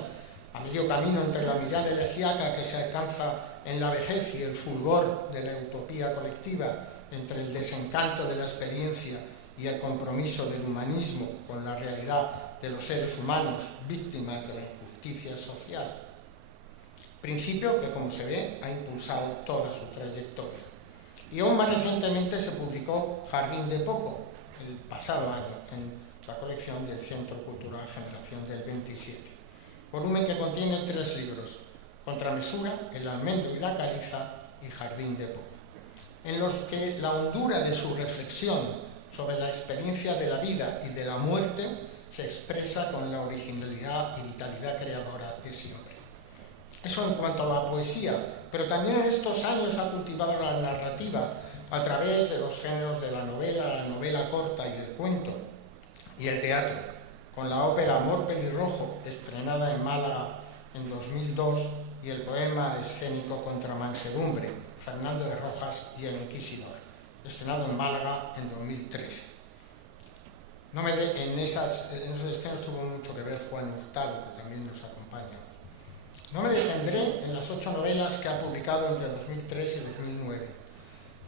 a medio camino entre la mirada elegíaca que se alcanza en la vejez y el fulgor de la utopía colectiva, entre el desencanto de la experiencia y el compromiso del humanismo con la realidad de los seres humanos víctimas de la injusticia social. Principio que, como se ve, ha impulsado toda su trayectoria. Y aún más recientemente se publicó Jardín de Poco, el pasado año, en la colección del Centro Cultural Generación del 27. Volumen que contiene 3 libros: Contramesura, El almendro y la caliza y Jardín de Poco, en los que la hondura de su reflexión sobre la experiencia de la vida y de la muerte se expresa con la originalidad y vitalidad creadora de siempre. Eso en cuanto a la poesía, pero también en estos años ha cultivado la narrativa a través de los géneros de la novela corta y el cuento, y el teatro, con la ópera Amor Pelirrojo, estrenada en Málaga en 2002, y el poema escénico Contramansedumbre, Fernando de Rojas y el Inquisidor, estrenado en Málaga en 2013. En esos estrenos tuvo mucho que ver Juan Hurtado, que también nos acompaña. No me detendré en las 8 novelas que ha publicado entre 2003 y 2009.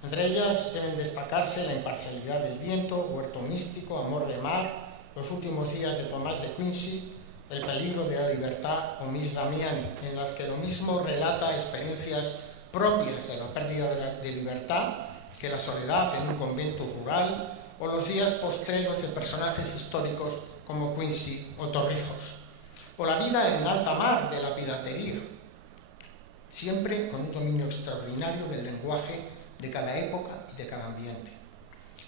Entre ellas deben destacarse La imparcialidad del viento, Huerto místico, Amor de mar, Los últimos días de Tomás de Quincy, El peligro de la libertad o Miss Damiani, en las que lo mismo relata experiencias propias de la pérdida de libertad que la soledad en un convento rural o los días postreros de personajes históricos como Quincy o Torrijos, o la vida en alta mar de la piratería, siempre con un dominio extraordinario del lenguaje de cada época y de cada ambiente.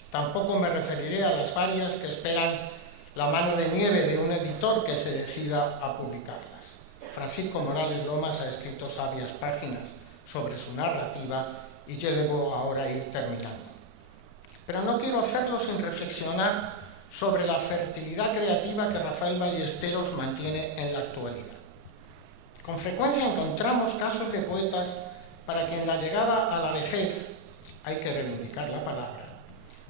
Tampoco me referiré a las varias que esperan la mano de nieve de un editor que se decida a publicarlas. Francisco Morales Lomas ha escrito sabias páginas sobre su narrativa y yo debo ahora ir terminando. Pero no quiero hacerlo sin reflexionar sobre la fertilidad creativa que Rafael Ballesteros mantiene en la actualidad. Con frecuencia encontramos casos de poetas para quien la llegada a la vejez, hay que reivindicar la palabra,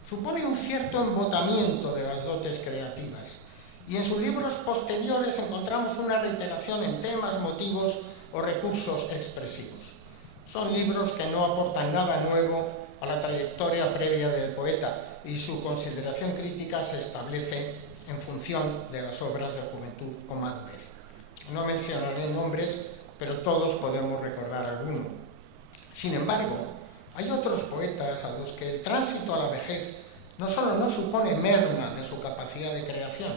supone un cierto embotamiento de las dotes creativas, y en sus libros posteriores encontramos una reiteración en temas, motivos o recursos expresivos. Son libros que no aportan nada nuevo a la trayectoria previa del poeta, y su consideración crítica se establece en función de las obras de juventud o madurez. No mencionaré nombres, pero todos podemos recordar alguno. Sin embargo, hay otros poetas a los que el tránsito a la vejez no solo no supone merma de su capacidad de creación,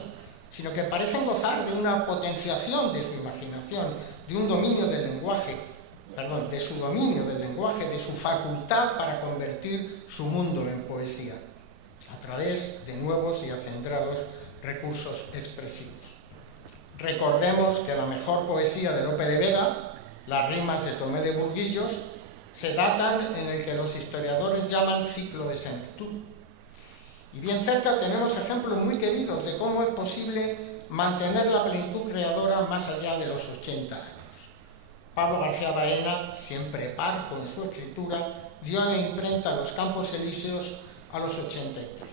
sino que parecen gozar de una potenciación de su imaginación, de un dominio del lenguaje, de su dominio del lenguaje, de su facultad para convertir su mundo en poesía, a través de nuevos y acendrados recursos expresivos. Recordemos que la mejor poesía de Lope de Vega, las rimas de Tomé de Burguillos, Se datan en el que los historiadores llaman ciclo de senectud. Y bien cerca tenemos ejemplos muy queridos de cómo es posible mantener la plenitud creadora más allá de los 80 años. Pablo García Baena, siempre parco en su escritura, dio en la imprenta Los Campos Elíseos a los 83.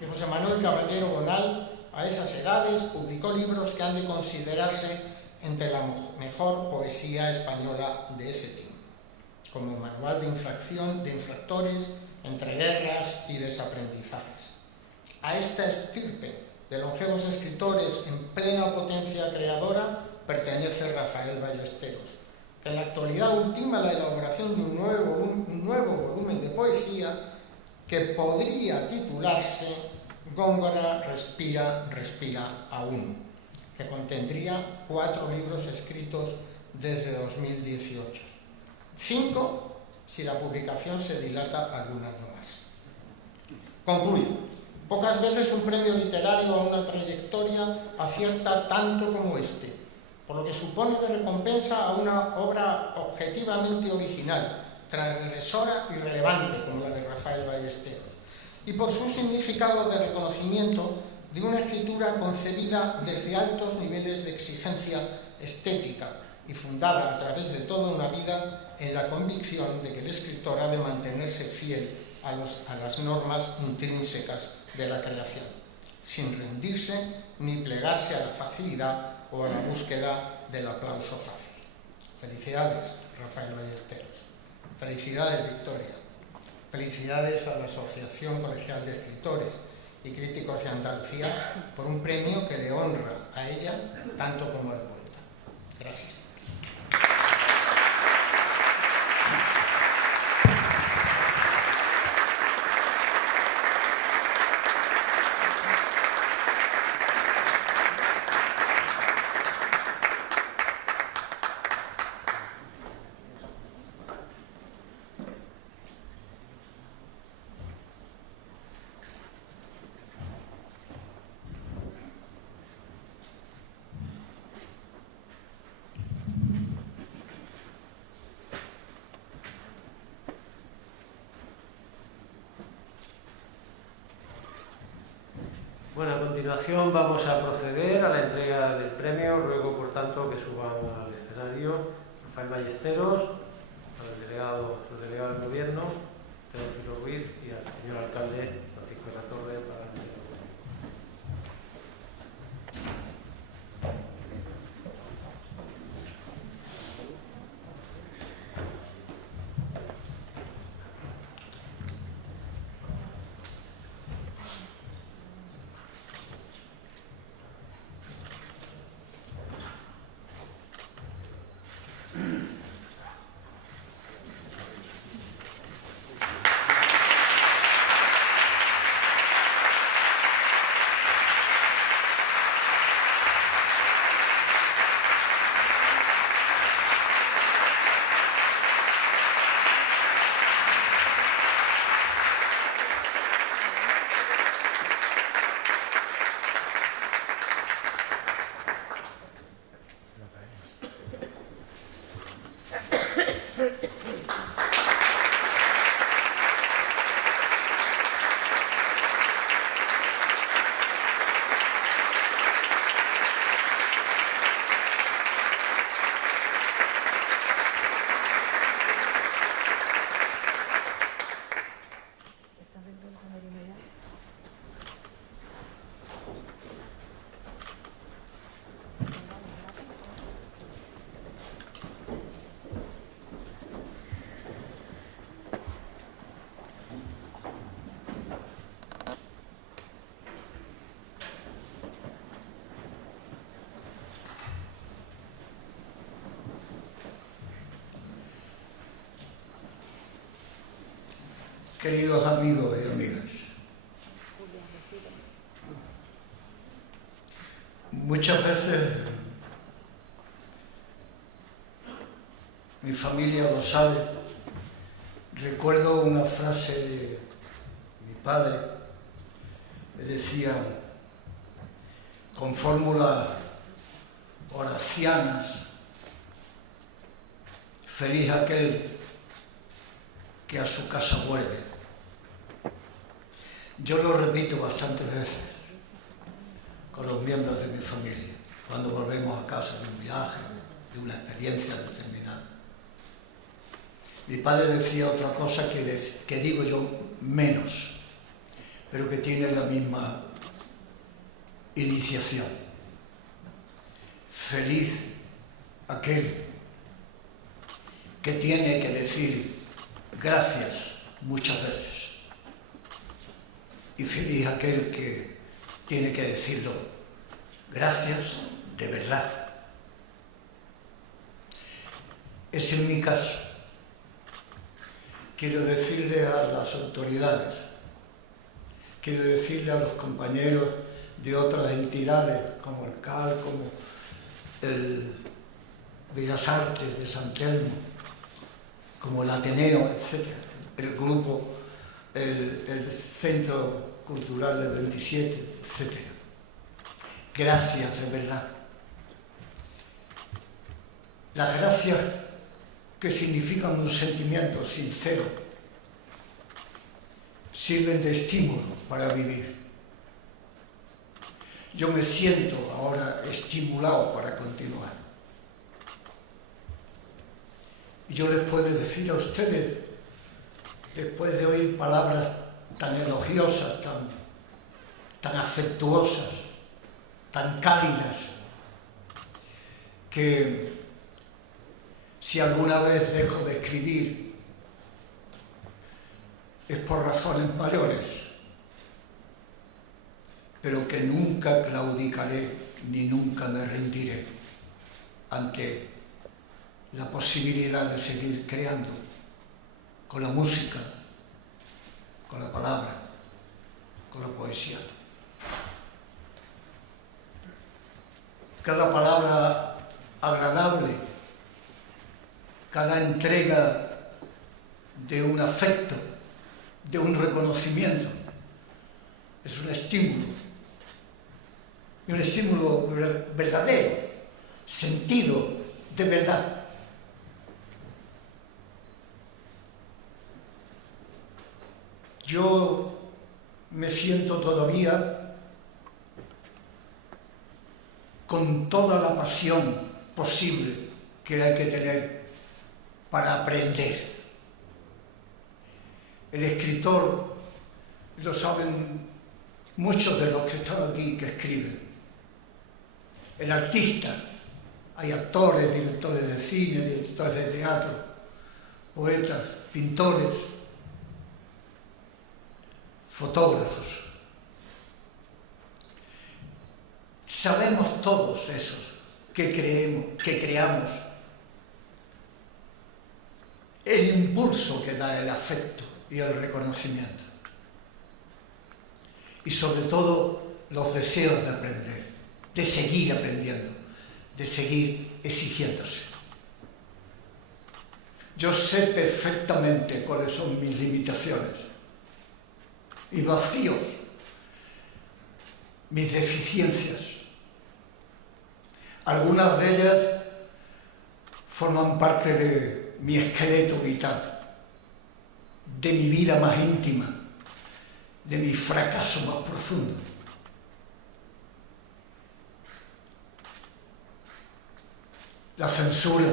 Y José Manuel Caballero Bonal, a esas edades, publicó libros que han de considerarse entre la mejor poesía española de ese tiempo, como Manual de infractores, entre guerras y desaprendizajes. A esta estirpe de longevos escritores en plena potencia creadora pertenece Rafael Ballesteros, que en la actualidad ultima la elaboración de un nuevo volumen de poesía que podría titularse Góngora respira, respira aún, que contendría 4 libros escritos desde 2018. 5 si la publicación se dilata algún año más. Concluyo. Pocas veces un premio literario a una trayectoria acierta tanto como este, por lo que supone de recompensa a una obra objetivamente original, transgresora y relevante como la de Rafael Ballesteros, y por su significado de reconocimiento de una escritura concebida desde altos niveles de exigencia estética y fundada a través de toda una vida en la convicción de que el escritor ha de mantenerse fiel a las normas intrínsecas de la creación, sin rendirse ni plegarse a la facilidad o a la búsqueda del aplauso fácil. Felicidades, Rafael Ballesteros. Felicidades, Victoria. Felicidades a la Asociación Colegial de Escritores y Críticos de Andalucía por un premio que le honra a ella tanto como al poeta. Gracias. Bueno, a continuación vamos a proceder a la entrega del premio. Ruego, por tanto, que suban al escenario Rafael Ballesteros, al delegado del Gobierno, Teófilo Ruiz, y al señor alcalde Francisco de la Torre para el delegado. Queridos amigos y amigas, muchas veces mi familia lo sabe, recuerdo una frase de mi padre que decía, con fórmulas horacianas: feliz aquel que a su casa vuelve. Yo lo repito bastantes veces con los miembros de mi familia, cuando volvemos a casa de un viaje, de una experiencia determinada. Mi padre decía otra cosa que digo yo menos, pero que tiene la misma iniciación. Feliz aquel que tiene que decir gracias muchas veces. Y feliz aquel que tiene que decirlo gracias de verdad. Es en mi caso. Quiero decirle a las autoridades, quiero decirle a los compañeros de otras entidades como el CAL, como el Bellas Artes de San Telmo, como el Ateneo, etc., el grupo, el Centro Cultural del 27, etc. Gracias de verdad. Las gracias que significan un sentimiento sincero sirven de estímulo para vivir. Yo me siento ahora estimulado para continuar. Y yo les puedo decir a ustedes, después de oír palabras tan elogiosas, tan afectuosas, tan cálidas, que si alguna vez dejo de escribir es por razones mayores, pero que nunca claudicaré ni nunca me rendiré ante la posibilidad de seguir creando con la música, con la palabra, con la poesía. Cada palabra agradable, cada entrega de un afecto, de un reconocimiento, es un estímulo. Y un estímulo verdadero, sentido de verdad. Yo me siento todavía con toda la pasión posible que hay que tener para aprender. El escritor, lo saben muchos de los que están aquí que escriben. El artista, hay actores, directores de cine, directores de teatro, poetas, pintores, fotógrafos. Sabemos todos esos que creamos el impulso que da el afecto y el reconocimiento. Y sobre todo los deseos de aprender, de seguir aprendiendo, de seguir exigiéndose. Yo sé perfectamente cuáles son mis limitaciones y vacíos, mis deficiencias. Algunas de ellas forman parte de mi esqueleto vital, de mi vida más íntima, de mi fracaso más profundo. La censura,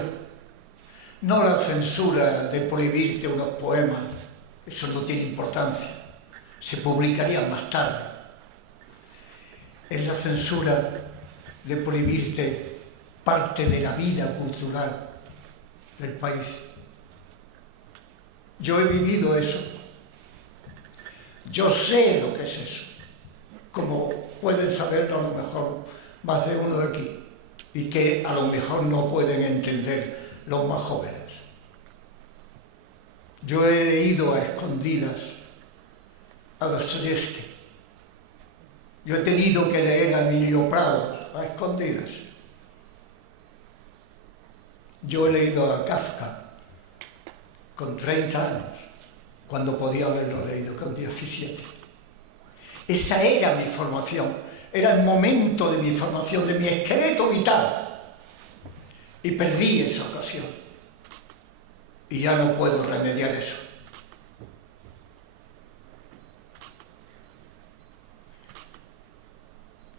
no la censura de prohibirte unos poemas, eso no tiene importancia, se publicarían más tarde. Es la censura de prohibirte parte de la vida cultural del país. Yo he vivido eso. Yo sé lo que es eso, como pueden saberlo a lo mejor más de uno de aquí, y que a lo mejor no pueden entender los más jóvenes. Yo he leído a escondidas a Dostoyevsky. Yo he tenido que leer a Emilio Prado a escondidas. Yo he leído a Kafka con 30 años, cuando podía haberlo leído con 17. Esa era mi formación, era el momento de mi formación, de mi esqueleto vital. Y perdí esa ocasión. Y ya no puedo remediar eso.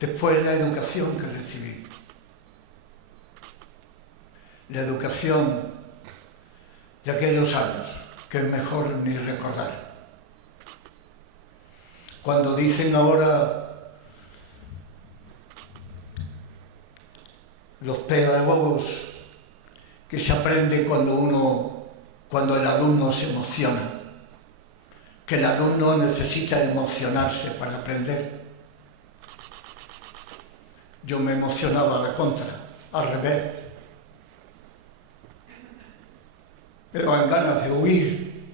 Después la educación que recibí. La educación de aquellos años, que es mejor ni recordar. Cuando dicen ahora los pedagogos que se aprende cuando el alumno se emociona, que el alumno necesita emocionarse para aprender. Yo me emocionaba a la contra, al revés. Me daban ganas de huir,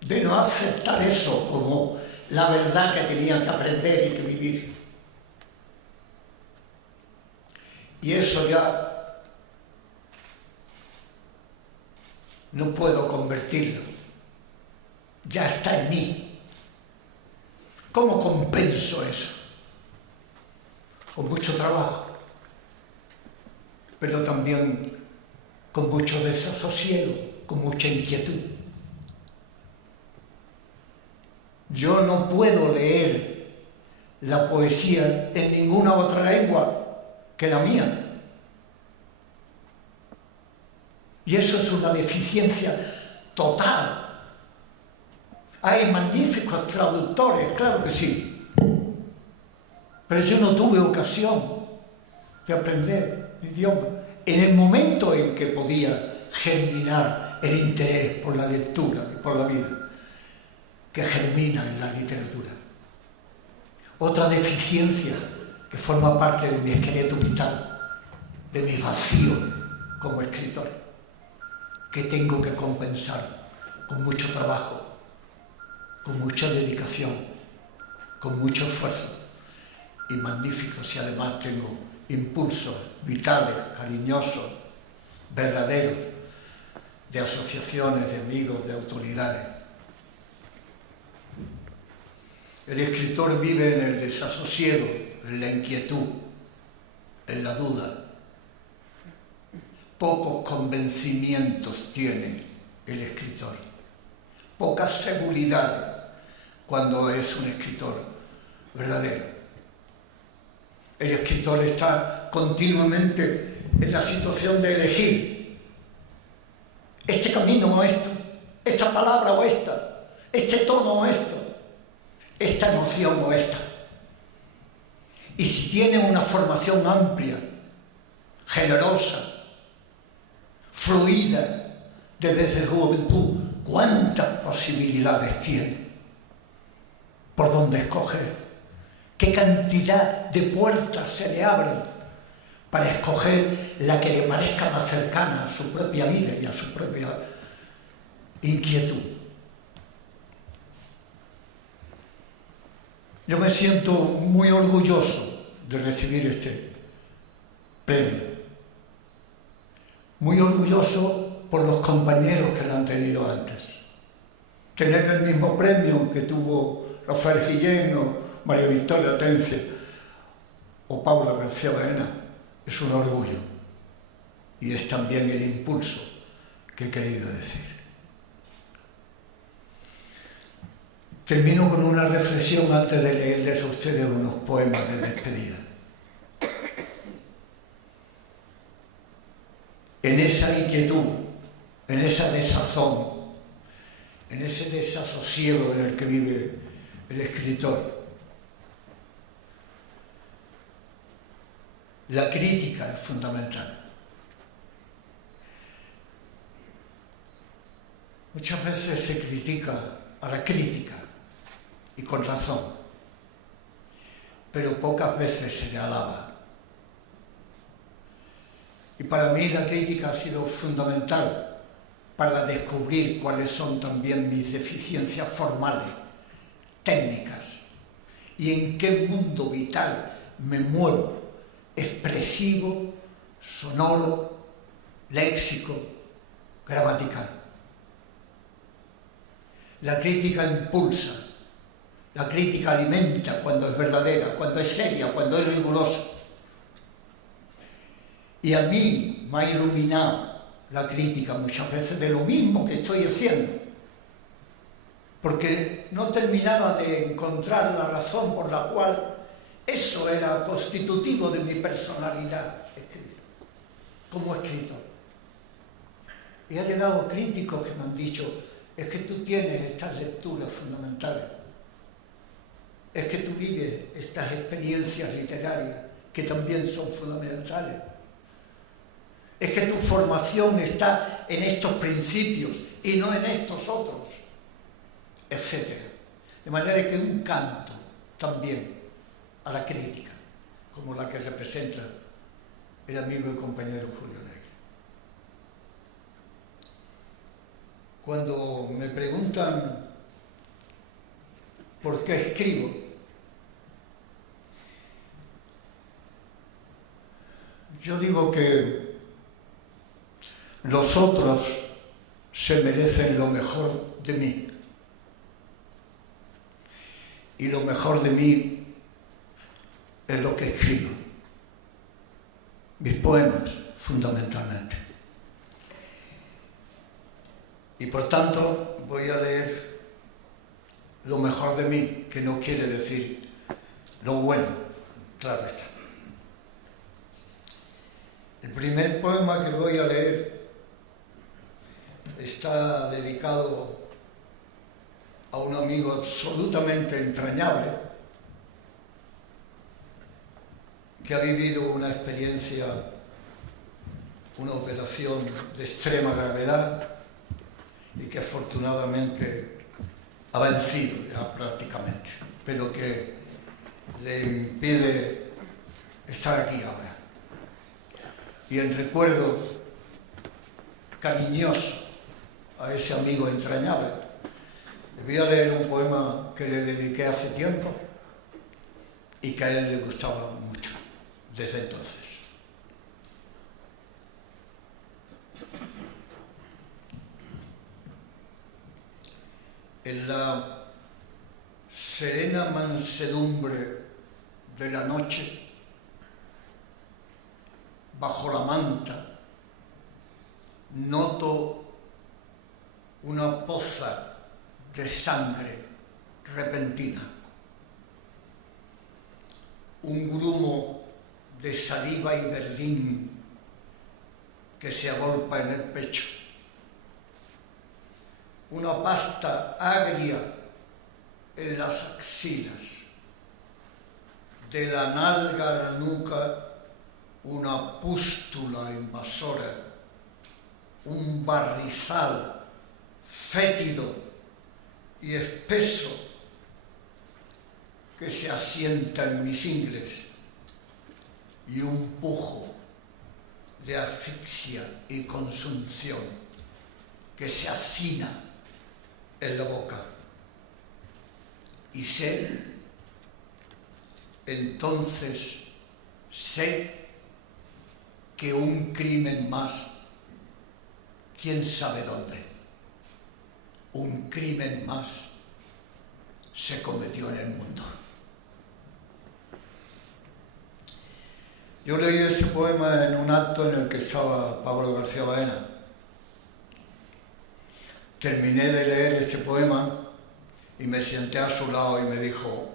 de no aceptar eso como la verdad que tenía que aprender y que vivir. Y eso ya no puedo convertirlo, ya está en mí. ¿Cómo compenso eso? Con mucho trabajo, pero también con mucho desasosiego, con mucha inquietud. Yo no puedo leer la poesía en ninguna otra lengua que la mía. Y eso es una deficiencia total. Hay magníficos traductores, claro que sí. Pero yo no tuve ocasión de aprender idioma en el momento en que podía germinar el interés por la lectura y por la vida, que germina en la literatura. Otra deficiencia que forma parte de mi esqueleto vital, de mi vacío como escritor, que tengo que compensar con mucho trabajo, con mucha dedicación, con mucho esfuerzo, y magníficos si además tengo impulsos vitales, cariñosos, verdaderos, de asociaciones, de amigos, de autoridades. El escritor vive en el desasosiego, en la inquietud, en la duda. Pocos convencimientos tiene el escritor, poca seguridad cuando es un escritor verdadero. El escritor está continuamente en la situación de elegir este camino o esto, esta palabra o esta, este tono o esto, esta emoción o esta. Y si tiene una formación amplia, generosa, fluida, desde su juventud, ¿cuántas posibilidades tiene? ¿Por dónde escoger? ¿Qué cantidad de puertas se le abren para escoger la que le parezca más cercana a su propia vida y a su propia inquietud? Yo me siento muy orgulloso de recibir este premio. Muy orgulloso por los compañeros que lo han tenido antes. Tener el mismo premio que tuvo Rafael Guillén, María Victoria Atencia o Paula García Baena es un orgullo y es también el impulso que he querido decir. Termino con una reflexión antes de leerles a ustedes unos poemas de despedida. En esa inquietud, en esa desazón, en ese desasosiego en el que vive el escritor, la crítica es fundamental. Muchas veces se critica a la crítica, y con razón, pero pocas veces se le alaba. Y para mí la crítica ha sido fundamental para descubrir cuáles son también mis deficiencias formales, técnicas, y en qué mundo vital me muevo, expresivo, sonoro, léxico, gramatical. La crítica impulsa, la crítica alimenta cuando es verdadera, cuando es seria, cuando es rigurosa. Y a mí me ha iluminado la crítica muchas veces de lo mismo que estoy haciendo, porque no terminaba de encontrar la razón por la cual Eso era constitutivo de mi personalidad como escritor. Y ha llegado críticos que me han dicho, es que tú tienes estas lecturas fundamentales, es que tú vives estas experiencias literarias que también son fundamentales, es que tu formación está en estos principios y no en estos otros, etc. De manera que un canto también a la crítica, como la que representa el amigo y compañero Julio Negri. Cuando me preguntan por qué escribo, yo digo que los otros se merecen lo mejor de mí. Y lo mejor de mí es lo que escribo. Mis poemas, fundamentalmente. Y por tanto voy a leer lo mejor de mí, que no quiere decir lo bueno, claro está. El primer poema que voy a leer está dedicado a un amigo absolutamente entrañable que ha vivido una experiencia, una operación de extrema gravedad y que afortunadamente ha vencido ya prácticamente, pero que le impide estar aquí ahora. Y en recuerdo cariñoso a ese amigo entrañable, le voy a leer un poema que le dediqué hace tiempo y que a él le gustaba mucho desde entonces. En la serena mansedumbre de la noche, bajo la manta, noto una poza de sangre repentina, un grumo de saliva y verdín que se agolpa en el pecho, una pasta agria en las axilas, de la nalga a la nuca una pústula invasora, un barrizal fétido y espeso que se asienta en mis ingles y un pujo de asfixia y consunción que se hacina en la boca. Y entonces sé que un crimen más, quién sabe dónde, un crimen más se cometió en el mundo. Yo leí ese poema en un acto en el que estaba Pablo García Baena. Terminé de leer este poema y me senté a su lado y me dijo,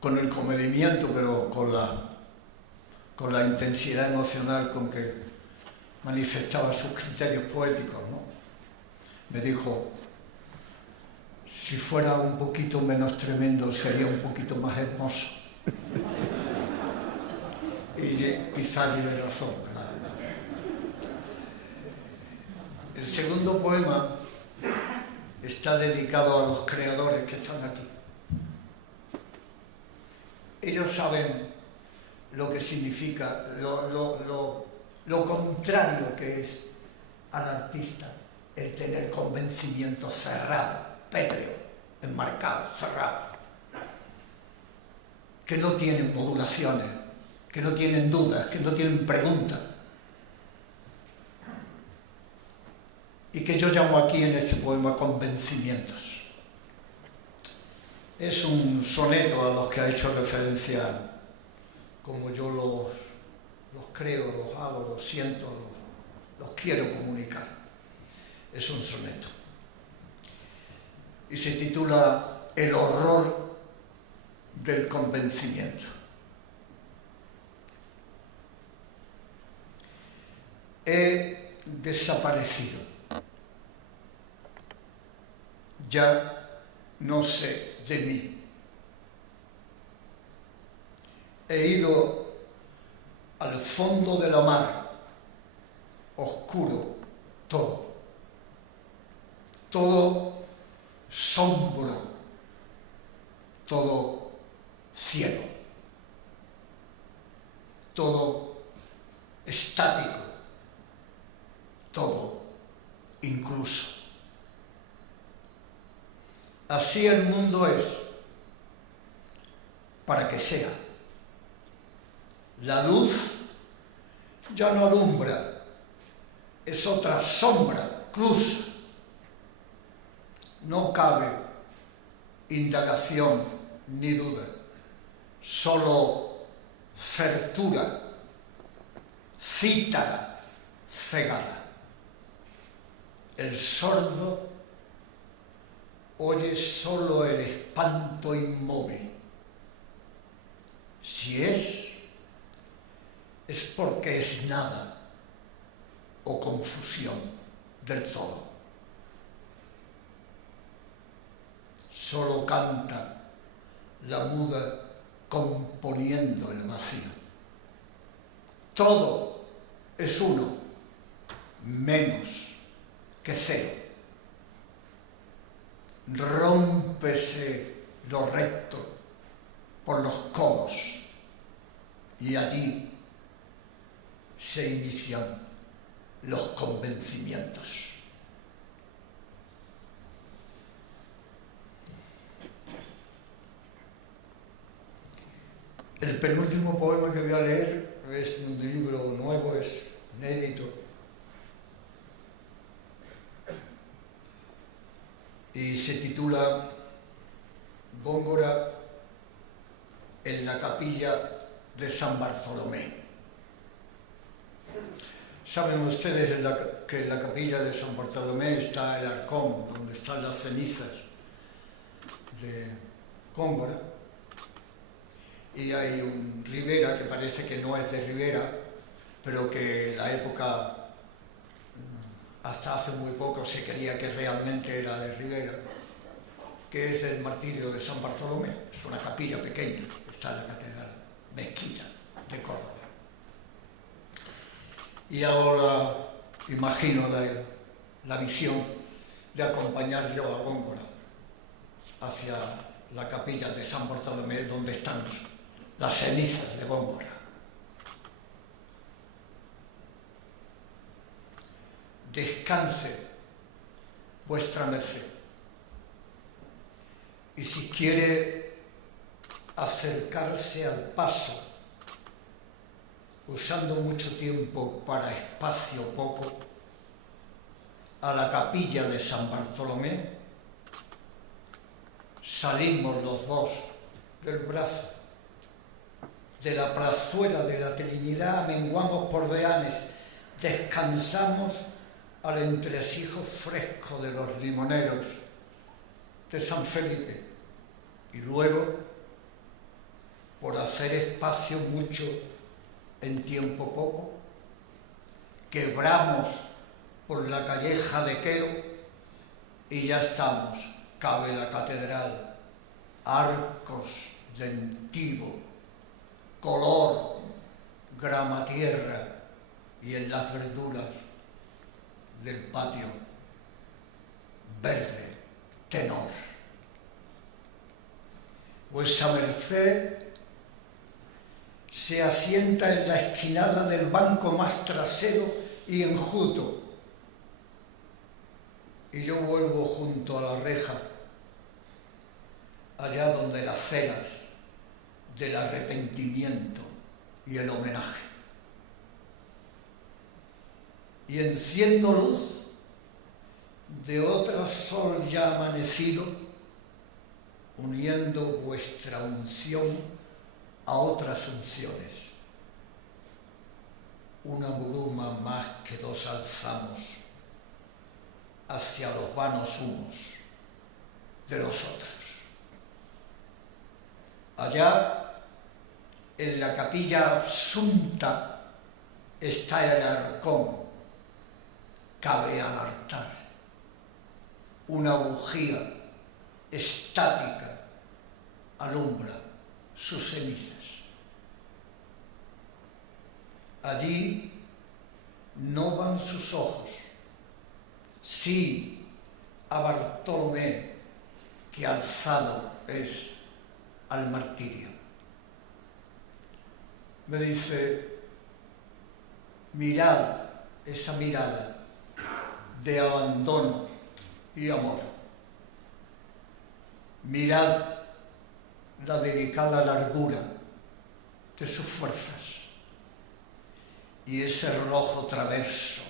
con el comedimiento, pero con la intensidad emocional con que manifestaba sus criterios poéticos, ¿no? Me dijo, si fuera un poquito menos tremendo, sería un poquito más hermoso. Y quizás lleve razón, ¿verdad? El segundo poema está dedicado a los creadores que están aquí. Ellos saben lo que significa, lo contrario que es al artista el tener convencimiento cerrado, pétreo, enmarcado, cerrado, que no tienen modulaciones, que no tienen dudas, que no tienen preguntas. Y que yo llamo aquí en este poema convencimientos. Es un soneto a los que ha hecho referencia, como yo los creo, los hago, los siento, los quiero comunicar. Es un soneto. Y se titula El horror del convencimiento. He desaparecido. Ya no sé de mí. He ido al fondo de la mar, oscuro todo, todo sombro, todo cielo, todo estático, todo incluso. Así el mundo es, para que sea. La luz ya no alumbra, es otra sombra, cruza. No cabe indagación ni duda, solo certura, cítara, cegada. El sordo oye solo el espanto inmóvil. Si es porque es nada o confusión del todo. Solo canta la muda componiendo el vacío. Todo es uno, menos que cero. Rómpese lo recto por los codos y allí se inician los convencimientos. El penúltimo poema que voy a leer es un libro nuevo, es inédito. Y se titula Góngora en la capilla de San Bartolomé. Saben ustedes que en la capilla de San Bartolomé está el arcón, donde están las cenizas de Góngora. Y hay un Ribera que parece que no es de Ribera, pero que en la época, hasta hace muy poco, se creía que realmente era de Ribera, que es el martirio de San Bartolomé. Es una capilla pequeña, está en la catedral, mezquita de Córdoba. Y ahora imagino la visión de acompañar yo a Góngora hacia la capilla de San Bartolomé, donde están las cenizas de Góngora. Descanse vuestra merced. Y si quiere acercarse al paso, usando mucho tiempo para espacio poco, a la capilla de San Bartolomé, salimos los dos del brazo, de la plazuela de la Trinidad, menguamos por deanes, descansamos al entresijo fresco de los limoneros de San Felipe y luego, por hacer espacio mucho en tiempo poco, quebramos por la calleja de Quero y ya estamos, cabe la catedral, arcos lentivo, color, grama tierra y en las verduras del patio, verde, tenor. Vuesa merced se asienta en la esquinada del banco más trasero y enjuto, y yo vuelvo junto a la reja, allá donde las celas del arrepentimiento y el homenaje. Y enciendo luz de otro sol ya amanecido, uniendo vuestra unción a otras unciones. Una bruma más que dos alzamos hacia los vanos humos de los otros. Allá, en la capilla Asunta, está el arcón, cabe al altar, una bujía estática alumbra sus cenizas. Allí no van sus ojos, sí a Bartolomé, que alzado es al martirio. Me dice, mirad esa mirada de abandono y amor. Mirad la delicada largura de sus fuerzas y ese rojo traverso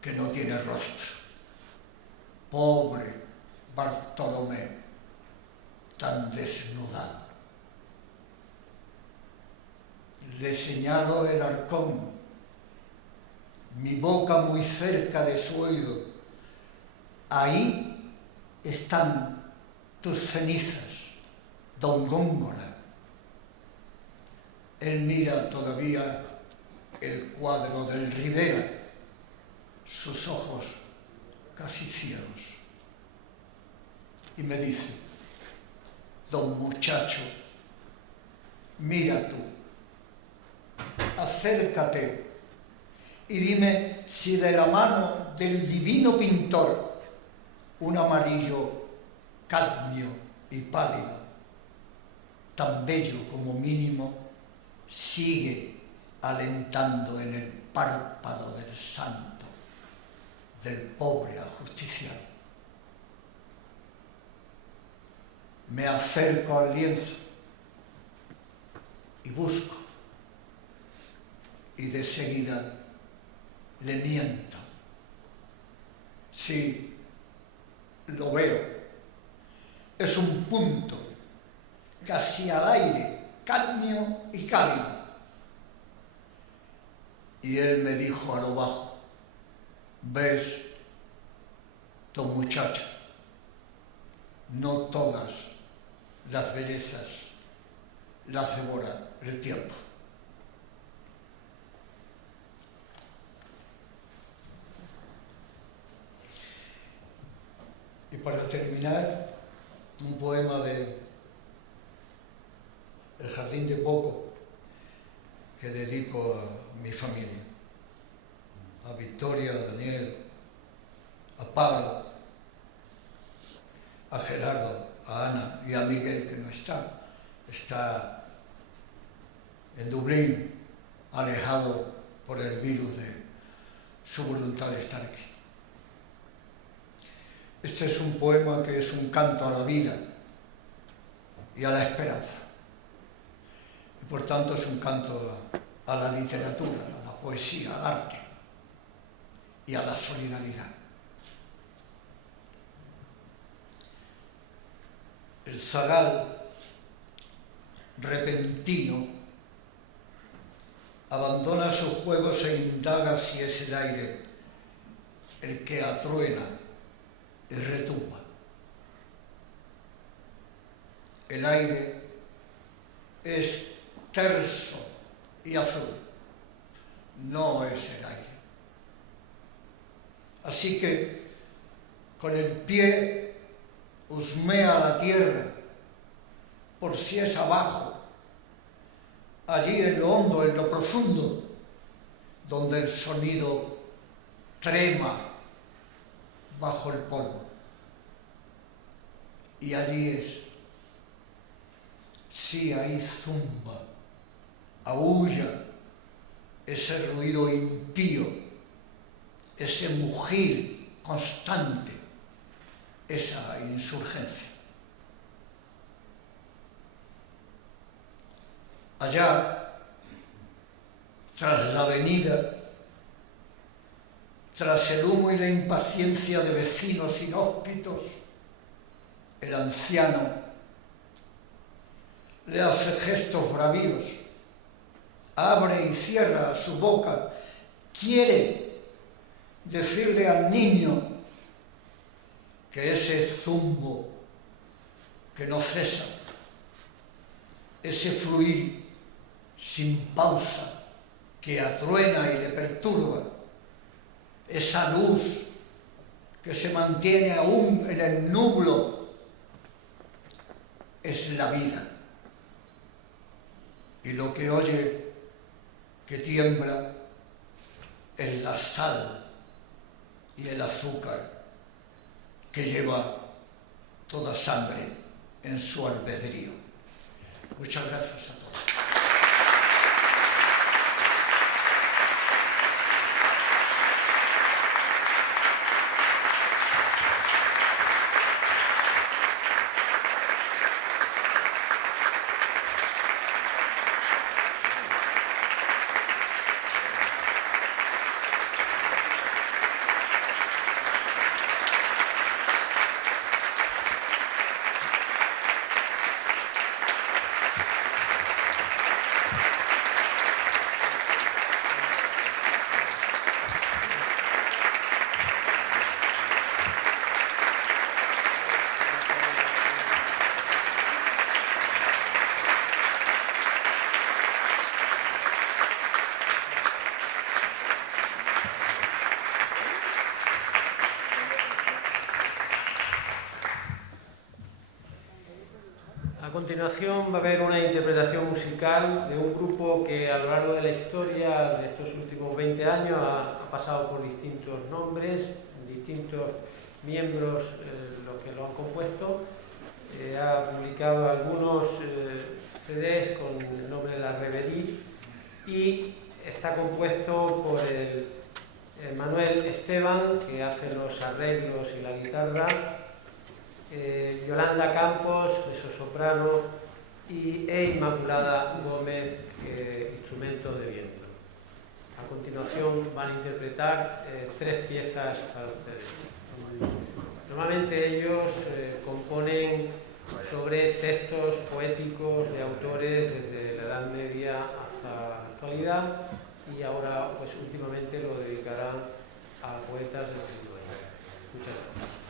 que no tiene rostro. Pobre Bartolomé, tan desnudado. Le señalo el arcón, mi boca muy cerca de su oído. Ahí están tus cenizas, don Góngora. Él mira todavía el cuadro del Rivera, sus ojos casi ciegos. Y me dice, don muchacho, mira tú, acércate y dime si de la mano del divino pintor un amarillo cadmio y pálido, tan bello como mínimo, sigue alentando en el párpado del santo, del pobre ajusticiado. Me acerco al lienzo y busco, y de seguida le miento. Sí, lo veo. Es un punto, casi al aire, cadmio y cálido. Y él me dijo a lo bajo, ¿ves, don muchacho? No todas las bellezas las devora el tiempo. Y para terminar, un poema de El jardín de Boco que dedico a mi familia, a Victoria, a Daniel, a Pablo, a Gerardo, a Ana y a Miguel, que no está en Dublín, alejado por el virus de su voluntad de estar aquí. Este es un poema que es un canto a la vida y a la esperanza. Y por tanto es un canto a la literatura, a la poesía, al arte y a la solidaridad. El zagal repentino abandona sus juegos e indaga si es el aire el que atruena y retumba. El aire es terso y azul, no es el aire. Así que con el pie husmea la tierra por si es abajo, allí en lo hondo, en lo profundo, donde el sonido trema bajo el polvo. Y allí es, sí, ahí zumba, aúlla ese ruido impío, ese mugir constante, esa insurgencia. Allá, tras la avenida, tras el humo y la impaciencia de vecinos inhóspitos, el anciano le hace gestos bravíos, abre y cierra su boca, quiere decirle al niño que ese zumbo que no cesa ese fluir sin pausa que atruena y le perturba, esa luz que se mantiene aún en el nublo, es la vida. Y lo que oye que tiembla es la sal y el azúcar que lleva toda sangre en su albedrío. Muchas gracias a todos. A continuación va a haber una interpretación musical de un grupo que a lo largo de la historia de estos últimos 20 años ha pasado por distintos nombres, distintos miembros los que lo han compuesto. Ha publicado algunos CDs con el nombre de La Reverie y está compuesto por el Manuel Esteban, que hace los arreglos y la guitarra, Yolanda Campos, mezzosoprano, y Inmaculada Gómez, instrumento de viento. A continuación van a interpretar 3 piezas para ustedes. Normalmente ellos componen sobre textos poéticos de autores desde la Edad Media hasta la actualidad, y ahora pues últimamente lo dedicarán a poetas del siglo XX. Muchas gracias.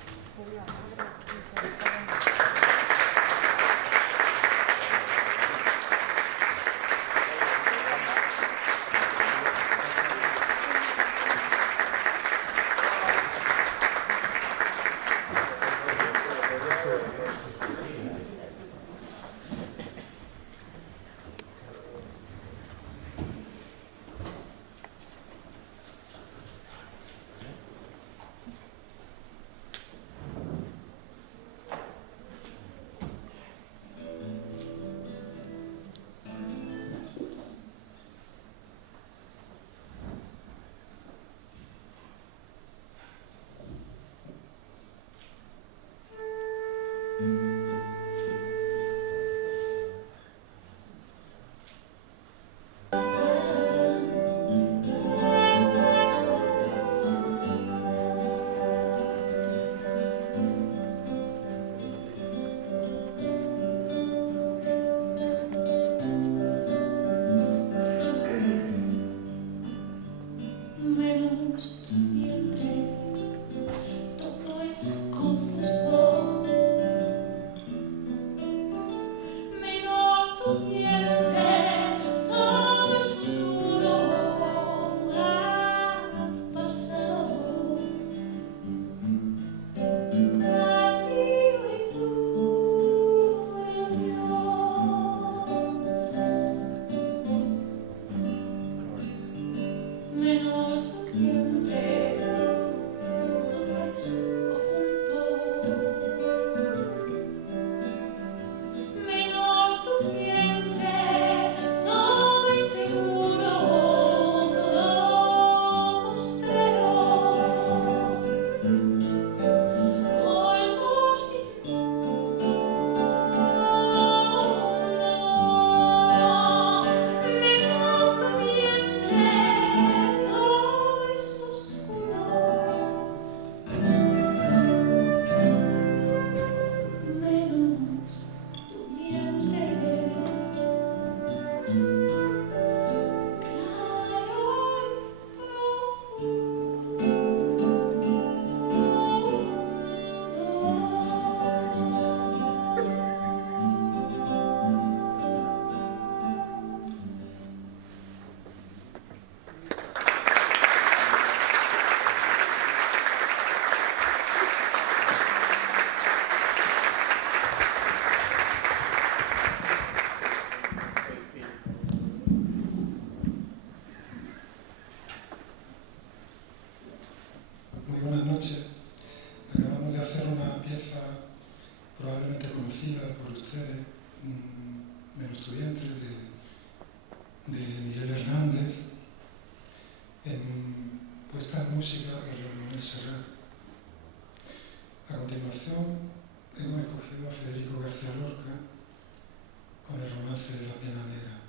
noches. Acabamos de hacer una pieza probablemente conocida por ustedes, Menos tu vientre, de Miguel Hernández, puesta en música por Joan Manuel Serrat. A continuación hemos escogido a Federico García Lorca con el romance de La Piena Negra.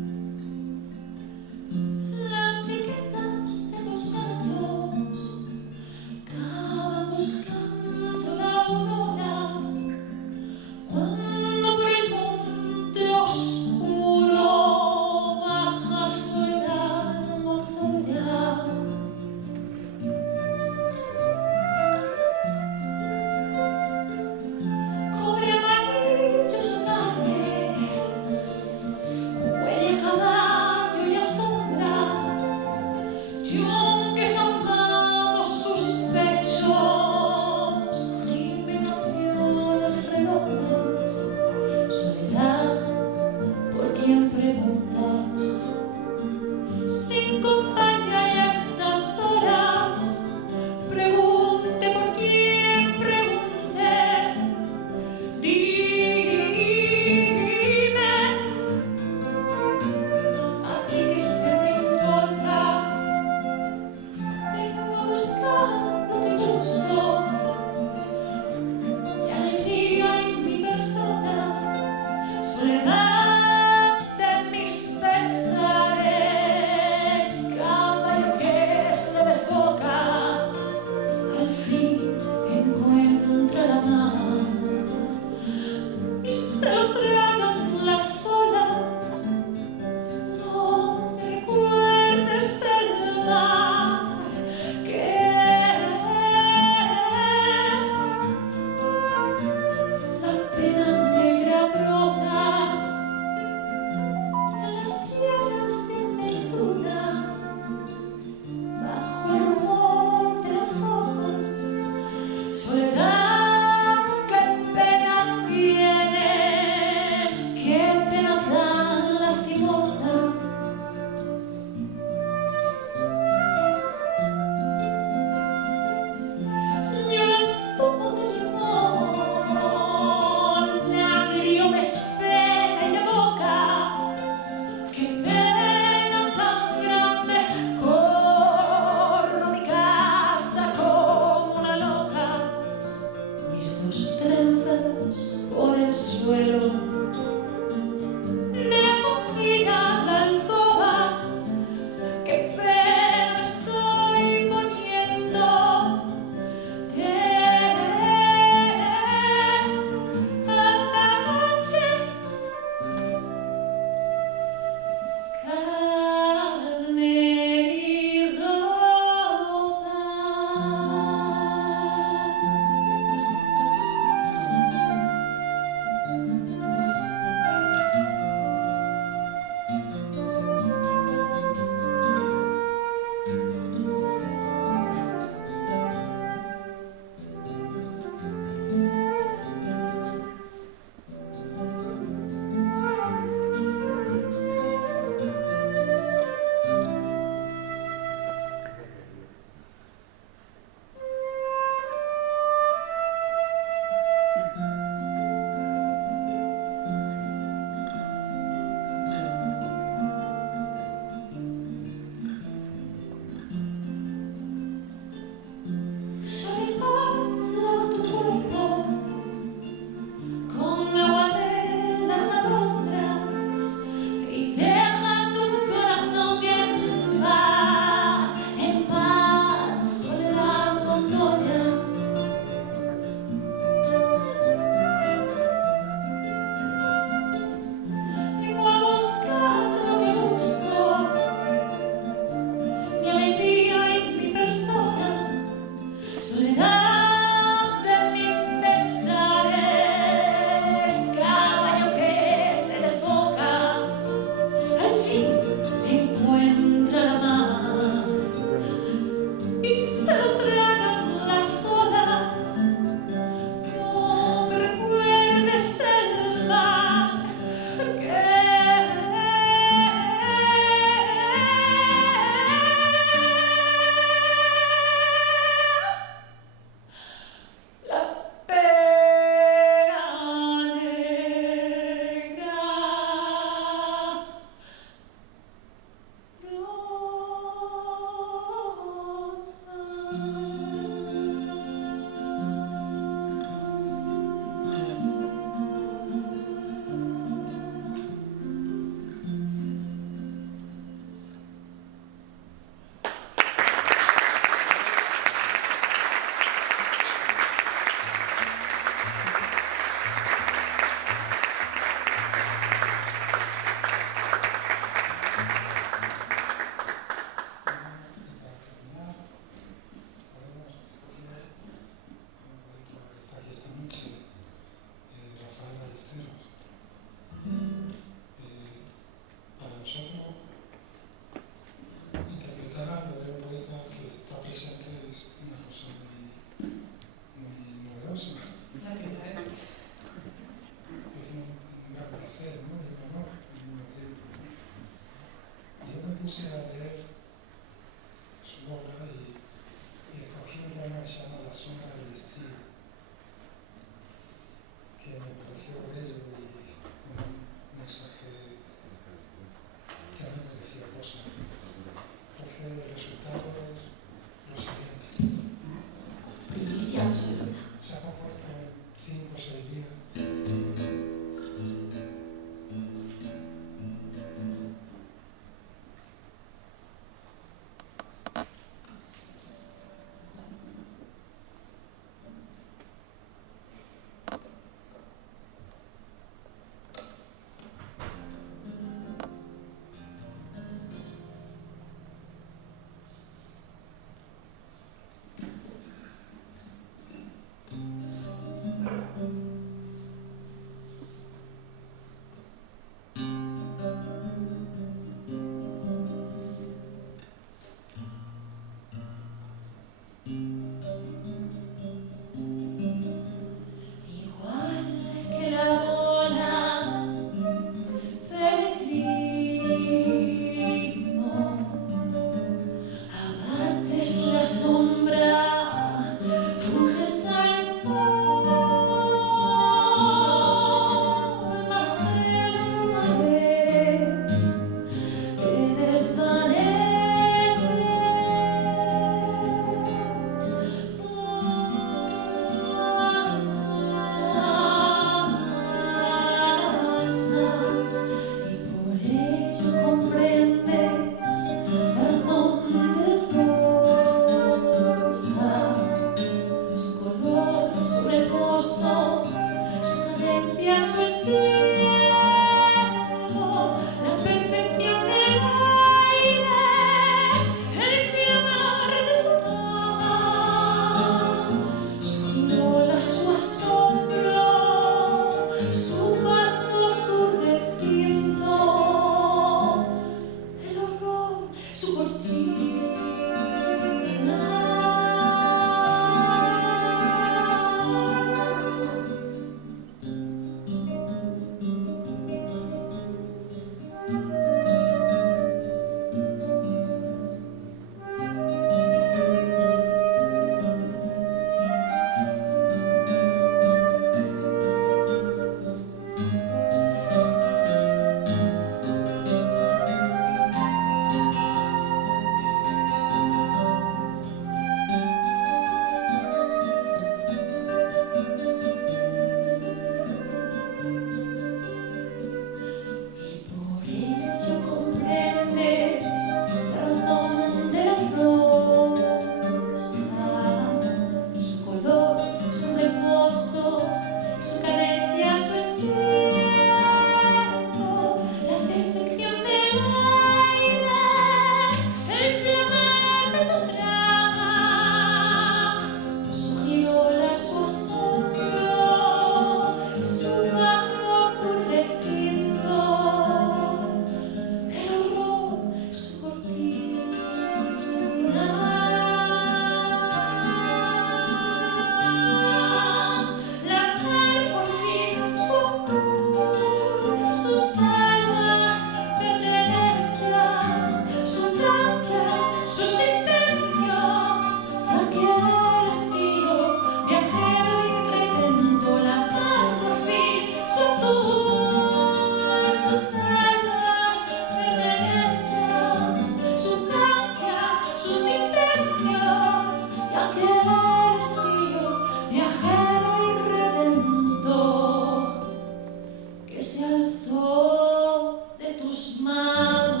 se alzó de tus manos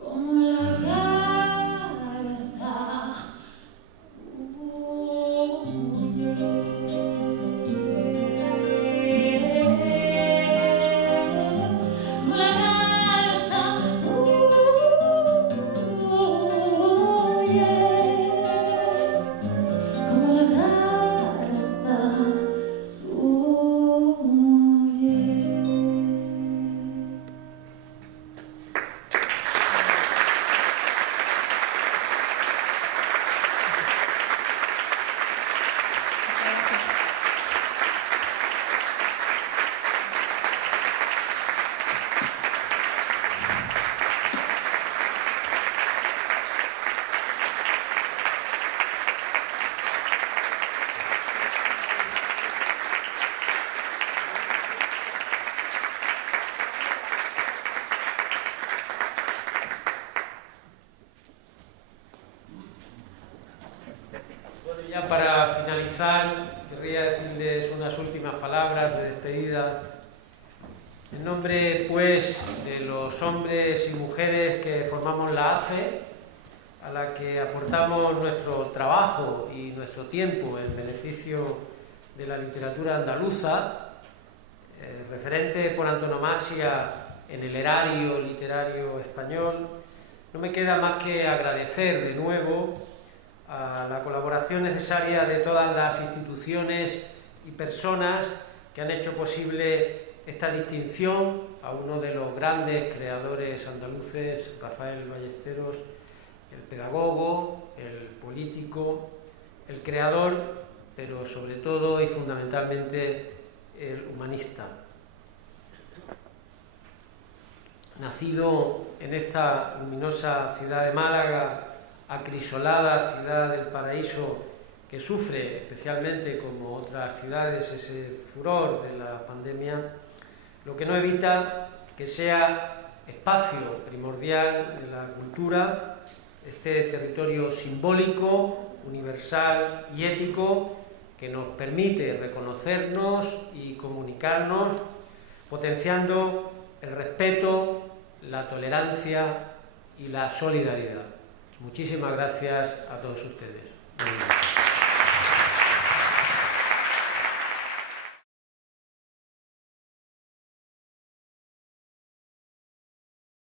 como la garza huye. Como la garza huye, como la garza huye. Bueno, ya para finalizar, querría decirles unas últimas palabras de despedida. En nombre, pues, de los hombres y mujeres que formamos la ACE, a la que aportamos nuestro trabajo y nuestro tiempo en beneficio de la literatura andaluza, referente por antonomasia en el erario literario español, no me queda más que agradecer de nuevo a la colaboración necesaria de todas las instituciones y personas que han hecho posible esta distinción a uno de los grandes creadores andaluces, Rafael Ballesteros, el pedagogo, el político, el creador, pero sobre todo y fundamentalmente el humanista. Nacido en esta luminosa ciudad de Málaga, acrisolada ciudad del paraíso, que sufre especialmente como otras ciudades ese furor de la pandemia, lo que no evita que sea espacio primordial de la cultura, este territorio simbólico, universal y ético que nos permite reconocernos y comunicarnos, potenciando el respeto, la tolerancia y la solidaridad. Muchísimas gracias a todos ustedes.